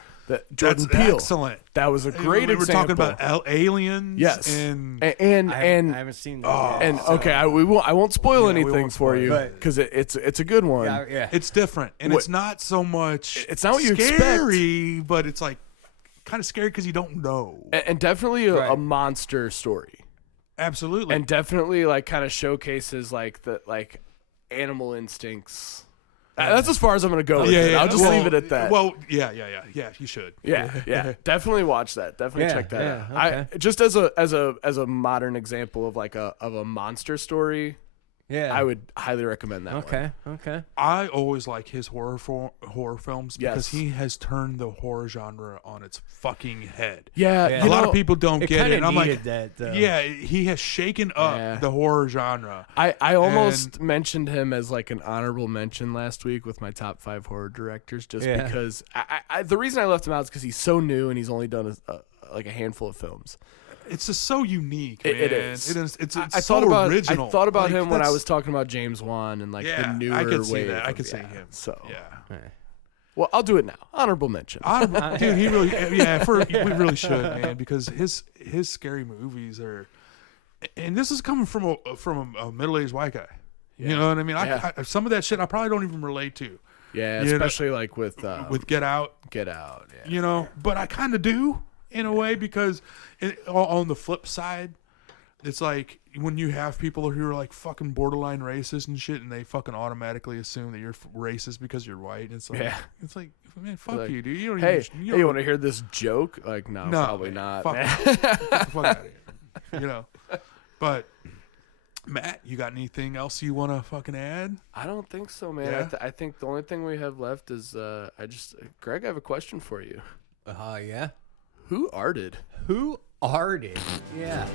Jordan That's Peele. excellent. That was a great we were example. talking about aliens. Yes. And I haven't seen that. And okay, I won't spoil anything won't for spoil you it. because it's a good one. Yeah. it's different, and it's not so much. It's not what you scary, but it's like kind of scary because you don't know. And definitely a monster story. Absolutely. And definitely like kind of showcases like the animal instincts. That's as far as I'm gonna go with it. I'll just leave it at that. Well, yeah. You should. Yeah. Definitely watch that. Definitely check that out. Okay. I just as a modern example of like a monster story, Yeah. I would highly recommend that one. Okay. I always like his horror films because Yes. he has turned the horror genre on its fucking head. Yeah, A lot of people don't get it. And I'm like, that, though. yeah, he has shaken up the horror genre. I almost mentioned him as like an honorable mention last week with my top 5 horror directors, just because the reason I left him out is because he's so new and he's only done like a handful of films. It's just so unique, man. It is. It's I so original. I thought about like, him when I was talking about James Wan and like the newer I could see wave. that. I could see him. So yeah. Well, I'll do it now. Honorable mention. Dude, he really, we really should, man, because his scary movies are, and this is coming from a middle-aged white guy. You know what I mean? I some of that shit I probably don't even relate to. Yeah, especially like with Get Out. Get Out. Yeah. You know, but I kind of do in a way because on the flip side, it's like when you have people who are like fucking borderline racist and shit, and they fucking automatically assume that you're racist because you're white. It's like, man, fuck like, you, dude. You don't hey, you want to hear this joke? Like, no, probably not. Fuck, get the fuck out of here. You know, but Matt, you got anything else you want to fucking add? I don't think so, man. Yeah? I think the only thing we have left is Greg, I have a question for you. Yeah. Who arted? Who arted? Yeah.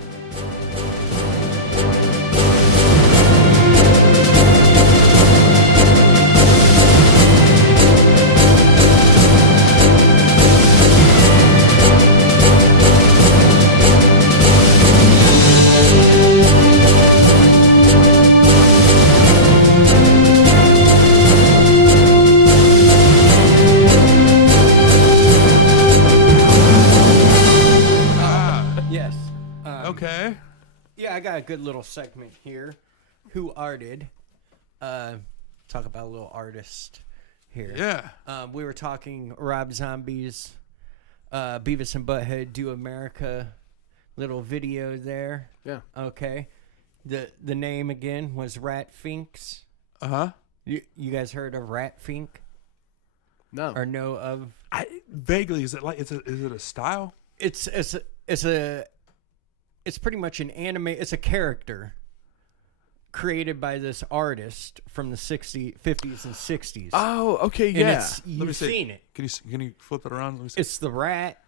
Yes. Okay. Yeah, I got a good little segment here. Who arted? Talk about a little artist here. Yeah. We were talking Rob Zombie's Beavis and Butthead Do America little video there. Yeah. Okay. The name again was Rat Finks. Uh-huh. You guys heard of Rat Fink? No. Or know of? Vaguely, is it a style? It's pretty much an anime. It's a character created by this artist from the 50s and 60s. Oh, okay, And yeah. you've seen it. Can you flip it around? Let me see. It's the rat.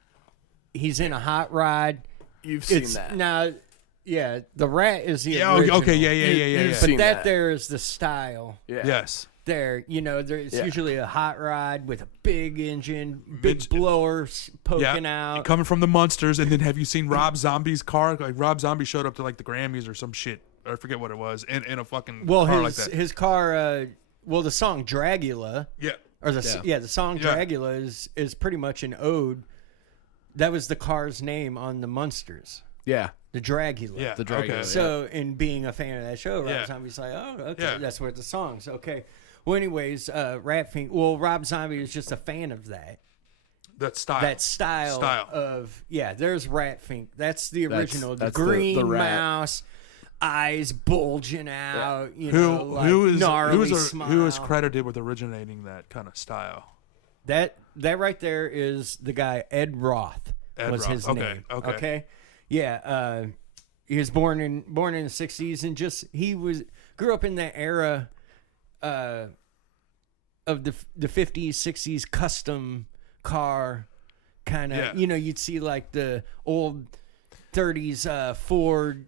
He's in a hot rod. You've seen that. Now, yeah, the rat is the original. Okay, yeah. But seen that that. there is the style. Yeah. Yes. There, there's Yeah. usually a hot rod with a big engine, big blowers poking out. Coming from the Munsters, and then have you seen Rob Zombie's car? Like Rob Zombie showed up to like the Grammys or some shit. I forget what it was. In a fucking car like that. His car. The song Dragula. Yeah. Or the song Dragula is pretty much an ode. That was the car's name on the Munsters. Yeah. The Dragula. Yeah. The Dragula. Okay. So, in being a fan of that show, Rob Yeah. Zombie's like, oh, okay, Yeah. that's what the song's. Okay. Well, anyways, Rat Fink. Well, Rob Zombie is just a fan of that. That style. That style of there's Rat Fink. That's the original. That's the green the rat. mouse, eyes bulging out. Who is smile. credited with originating that kind of style? That right there is the guy Ed Roth. Was his name. Okay. Yeah. He was born in the 60s and grew up in that era of the 50s, 60s custom car kind of, you'd see like the old 30s Ford,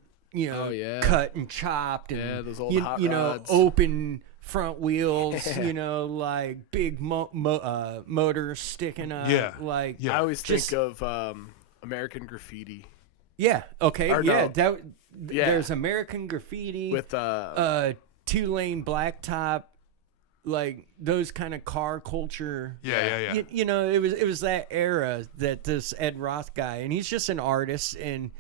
cut and chopped and those old hot rods. open front wheels, like big motors sticking up. Yeah. I always think of American Graffiti. Yeah. Okay. Or yeah. no. There's American Graffiti With 2-lane blacktop, like those kind of car culture. Yeah. It was that era that this Ed Roth guy, and he's just an artist, and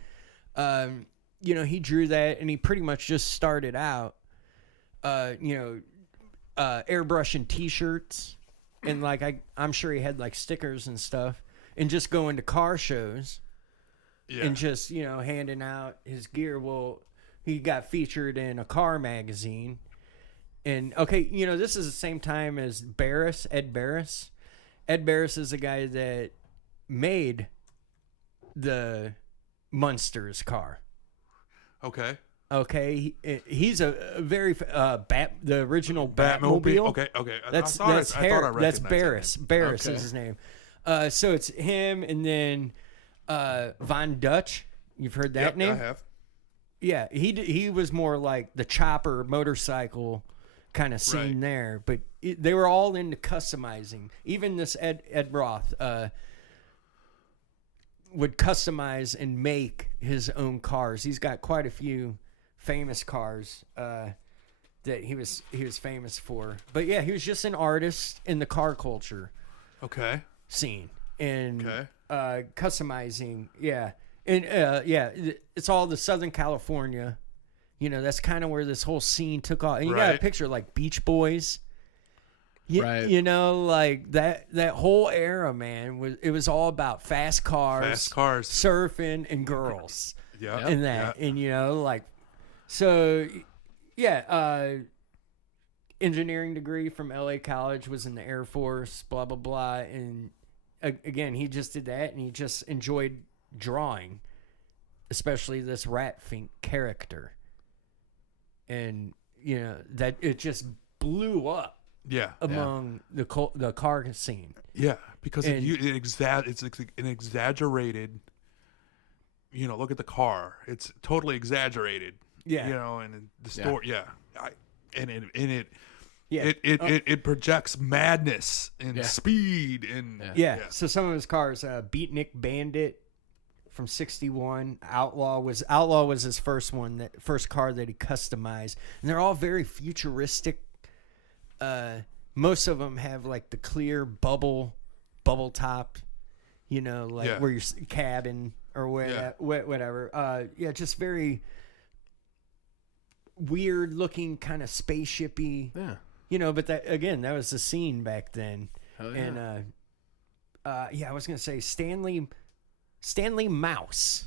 he drew that, and he pretty much just started out, airbrushing T-shirts, and like I'm sure he had like stickers and stuff, and just going to car shows. Yeah. And just, handing out his gear. Well, he got featured in a car magazine. And, okay, this is the same time as Ed Barris. Ed Barris is the guy that made the Munsters car. Okay. Okay, he's a very the original Batmobile. Okay. That's I thought I recognized that's Barris. that name. Barris is his name. So it's him, and then Von Dutch. You've heard that name? I have. Yeah, he was more like the chopper motorcycle kind of scene there, but they were all into customizing. Even this Ed Roth would customize and make his own cars. He's got quite a few famous cars that he was famous for. But yeah, he was just an artist in the car culture scene and customizing. Yeah. And it's all the Southern California. You know, that's kind of where this whole scene took off. And you got a picture like Beach Boys. You know, like that whole era, man, it was all about fast cars, surfing, and girls. And that. And, you know, like, so, engineering degree from LA College, was in the Air Force, blah, blah, blah. And again, he just did that, and he just enjoyed drawing, especially this Rat Fink character. And, you know, that it just blew up. Among the car scene. Yeah, because it's an exaggerated. You know, look at the car; it's totally exaggerated. Yeah, you know, and the story. It projects madness and speed and So some of his cars, Beatnik Bandit from '61, Outlaw was his first car that he customized, and they're all very futuristic. Most of them have like the clear bubble top, you know, like where your cabin or whatever. Just very weird looking, kind of spaceshipy. Yeah, you know. But that was the scene back then. And I was gonna say Stanley Mouse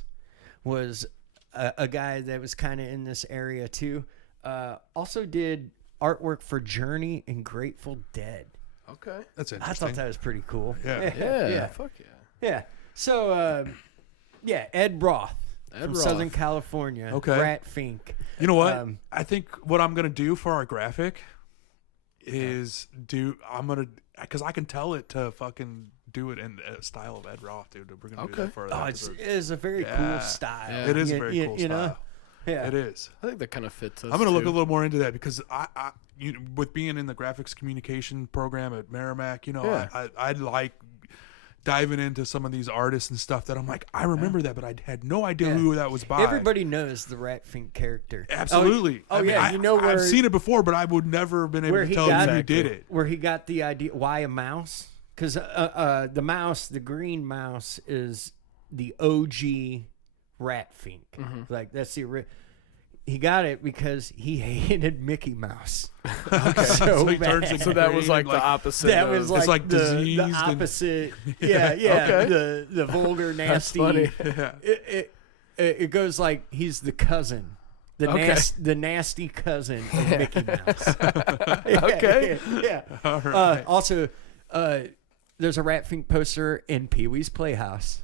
was a guy that was kind of in this area too. Also did artwork for Journey and Grateful Dead. Okay, that's interesting. I thought that was pretty cool. Yeah. Fuck yeah. Yeah. So, Ed Roth from Southern California. Okay. Rat Fink. You know what? I think what I'm gonna do for our graphic is because I can tell it to fucking do it in a style of Ed Roth, dude. We're gonna do that for it is a very cool style. Yeah. It is a very cool style. Know? Yeah, it is. I think that kind of fits us. I'm going to look a little more into that because with being in the graphics communication program at Merrimack, you know, I like diving into some of these artists and stuff that I'm like, I remember that, but I had no idea who that was by. Everybody knows the Rat Fink character. Absolutely. You know where I've seen it before, but I would never have been able to tell you who did it. Where he got the idea, why a mouse? Because the mouse, the green mouse, is the OG Rat Fink. Mm-hmm. Like that's he got it because he hated Mickey Mouse. Okay. So that was like the opposite. That was like, it's like the opposite. Okay. The vulgar, nasty. That's funny. It goes like he's the cousin. The nasty cousin of Mickey Mouse. Okay. Yeah. All right. Also, there's a Rat Fink poster in Pee Wee's Playhouse.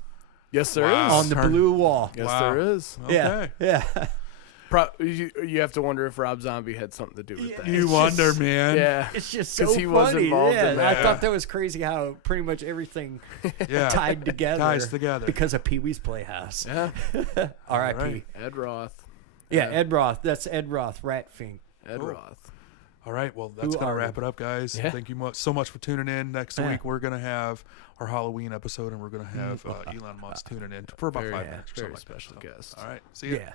Yes, there is. On the blue wall. Yes, there is. Okay. Yeah. You have to wonder if Rob Zombie had something to do with that. You wonder, man. Yeah. It's just so he was involved in that. I thought that was crazy how pretty much everything tied together. Ties together. Because of Pee Wee's Playhouse. Yeah. R.I.P. Right. Ed Roth. Yeah, Ed Roth. That's Ed Roth, Rat Fink. Ed Roth. All right, well, that's going to wrap it up, guys. Yeah. Thank you so much for tuning in. Next week, we're going to have our Halloween episode, and we're going to have Elon Musk tuning in for about 5 minutes. Very special guest. All right, see you. Yeah.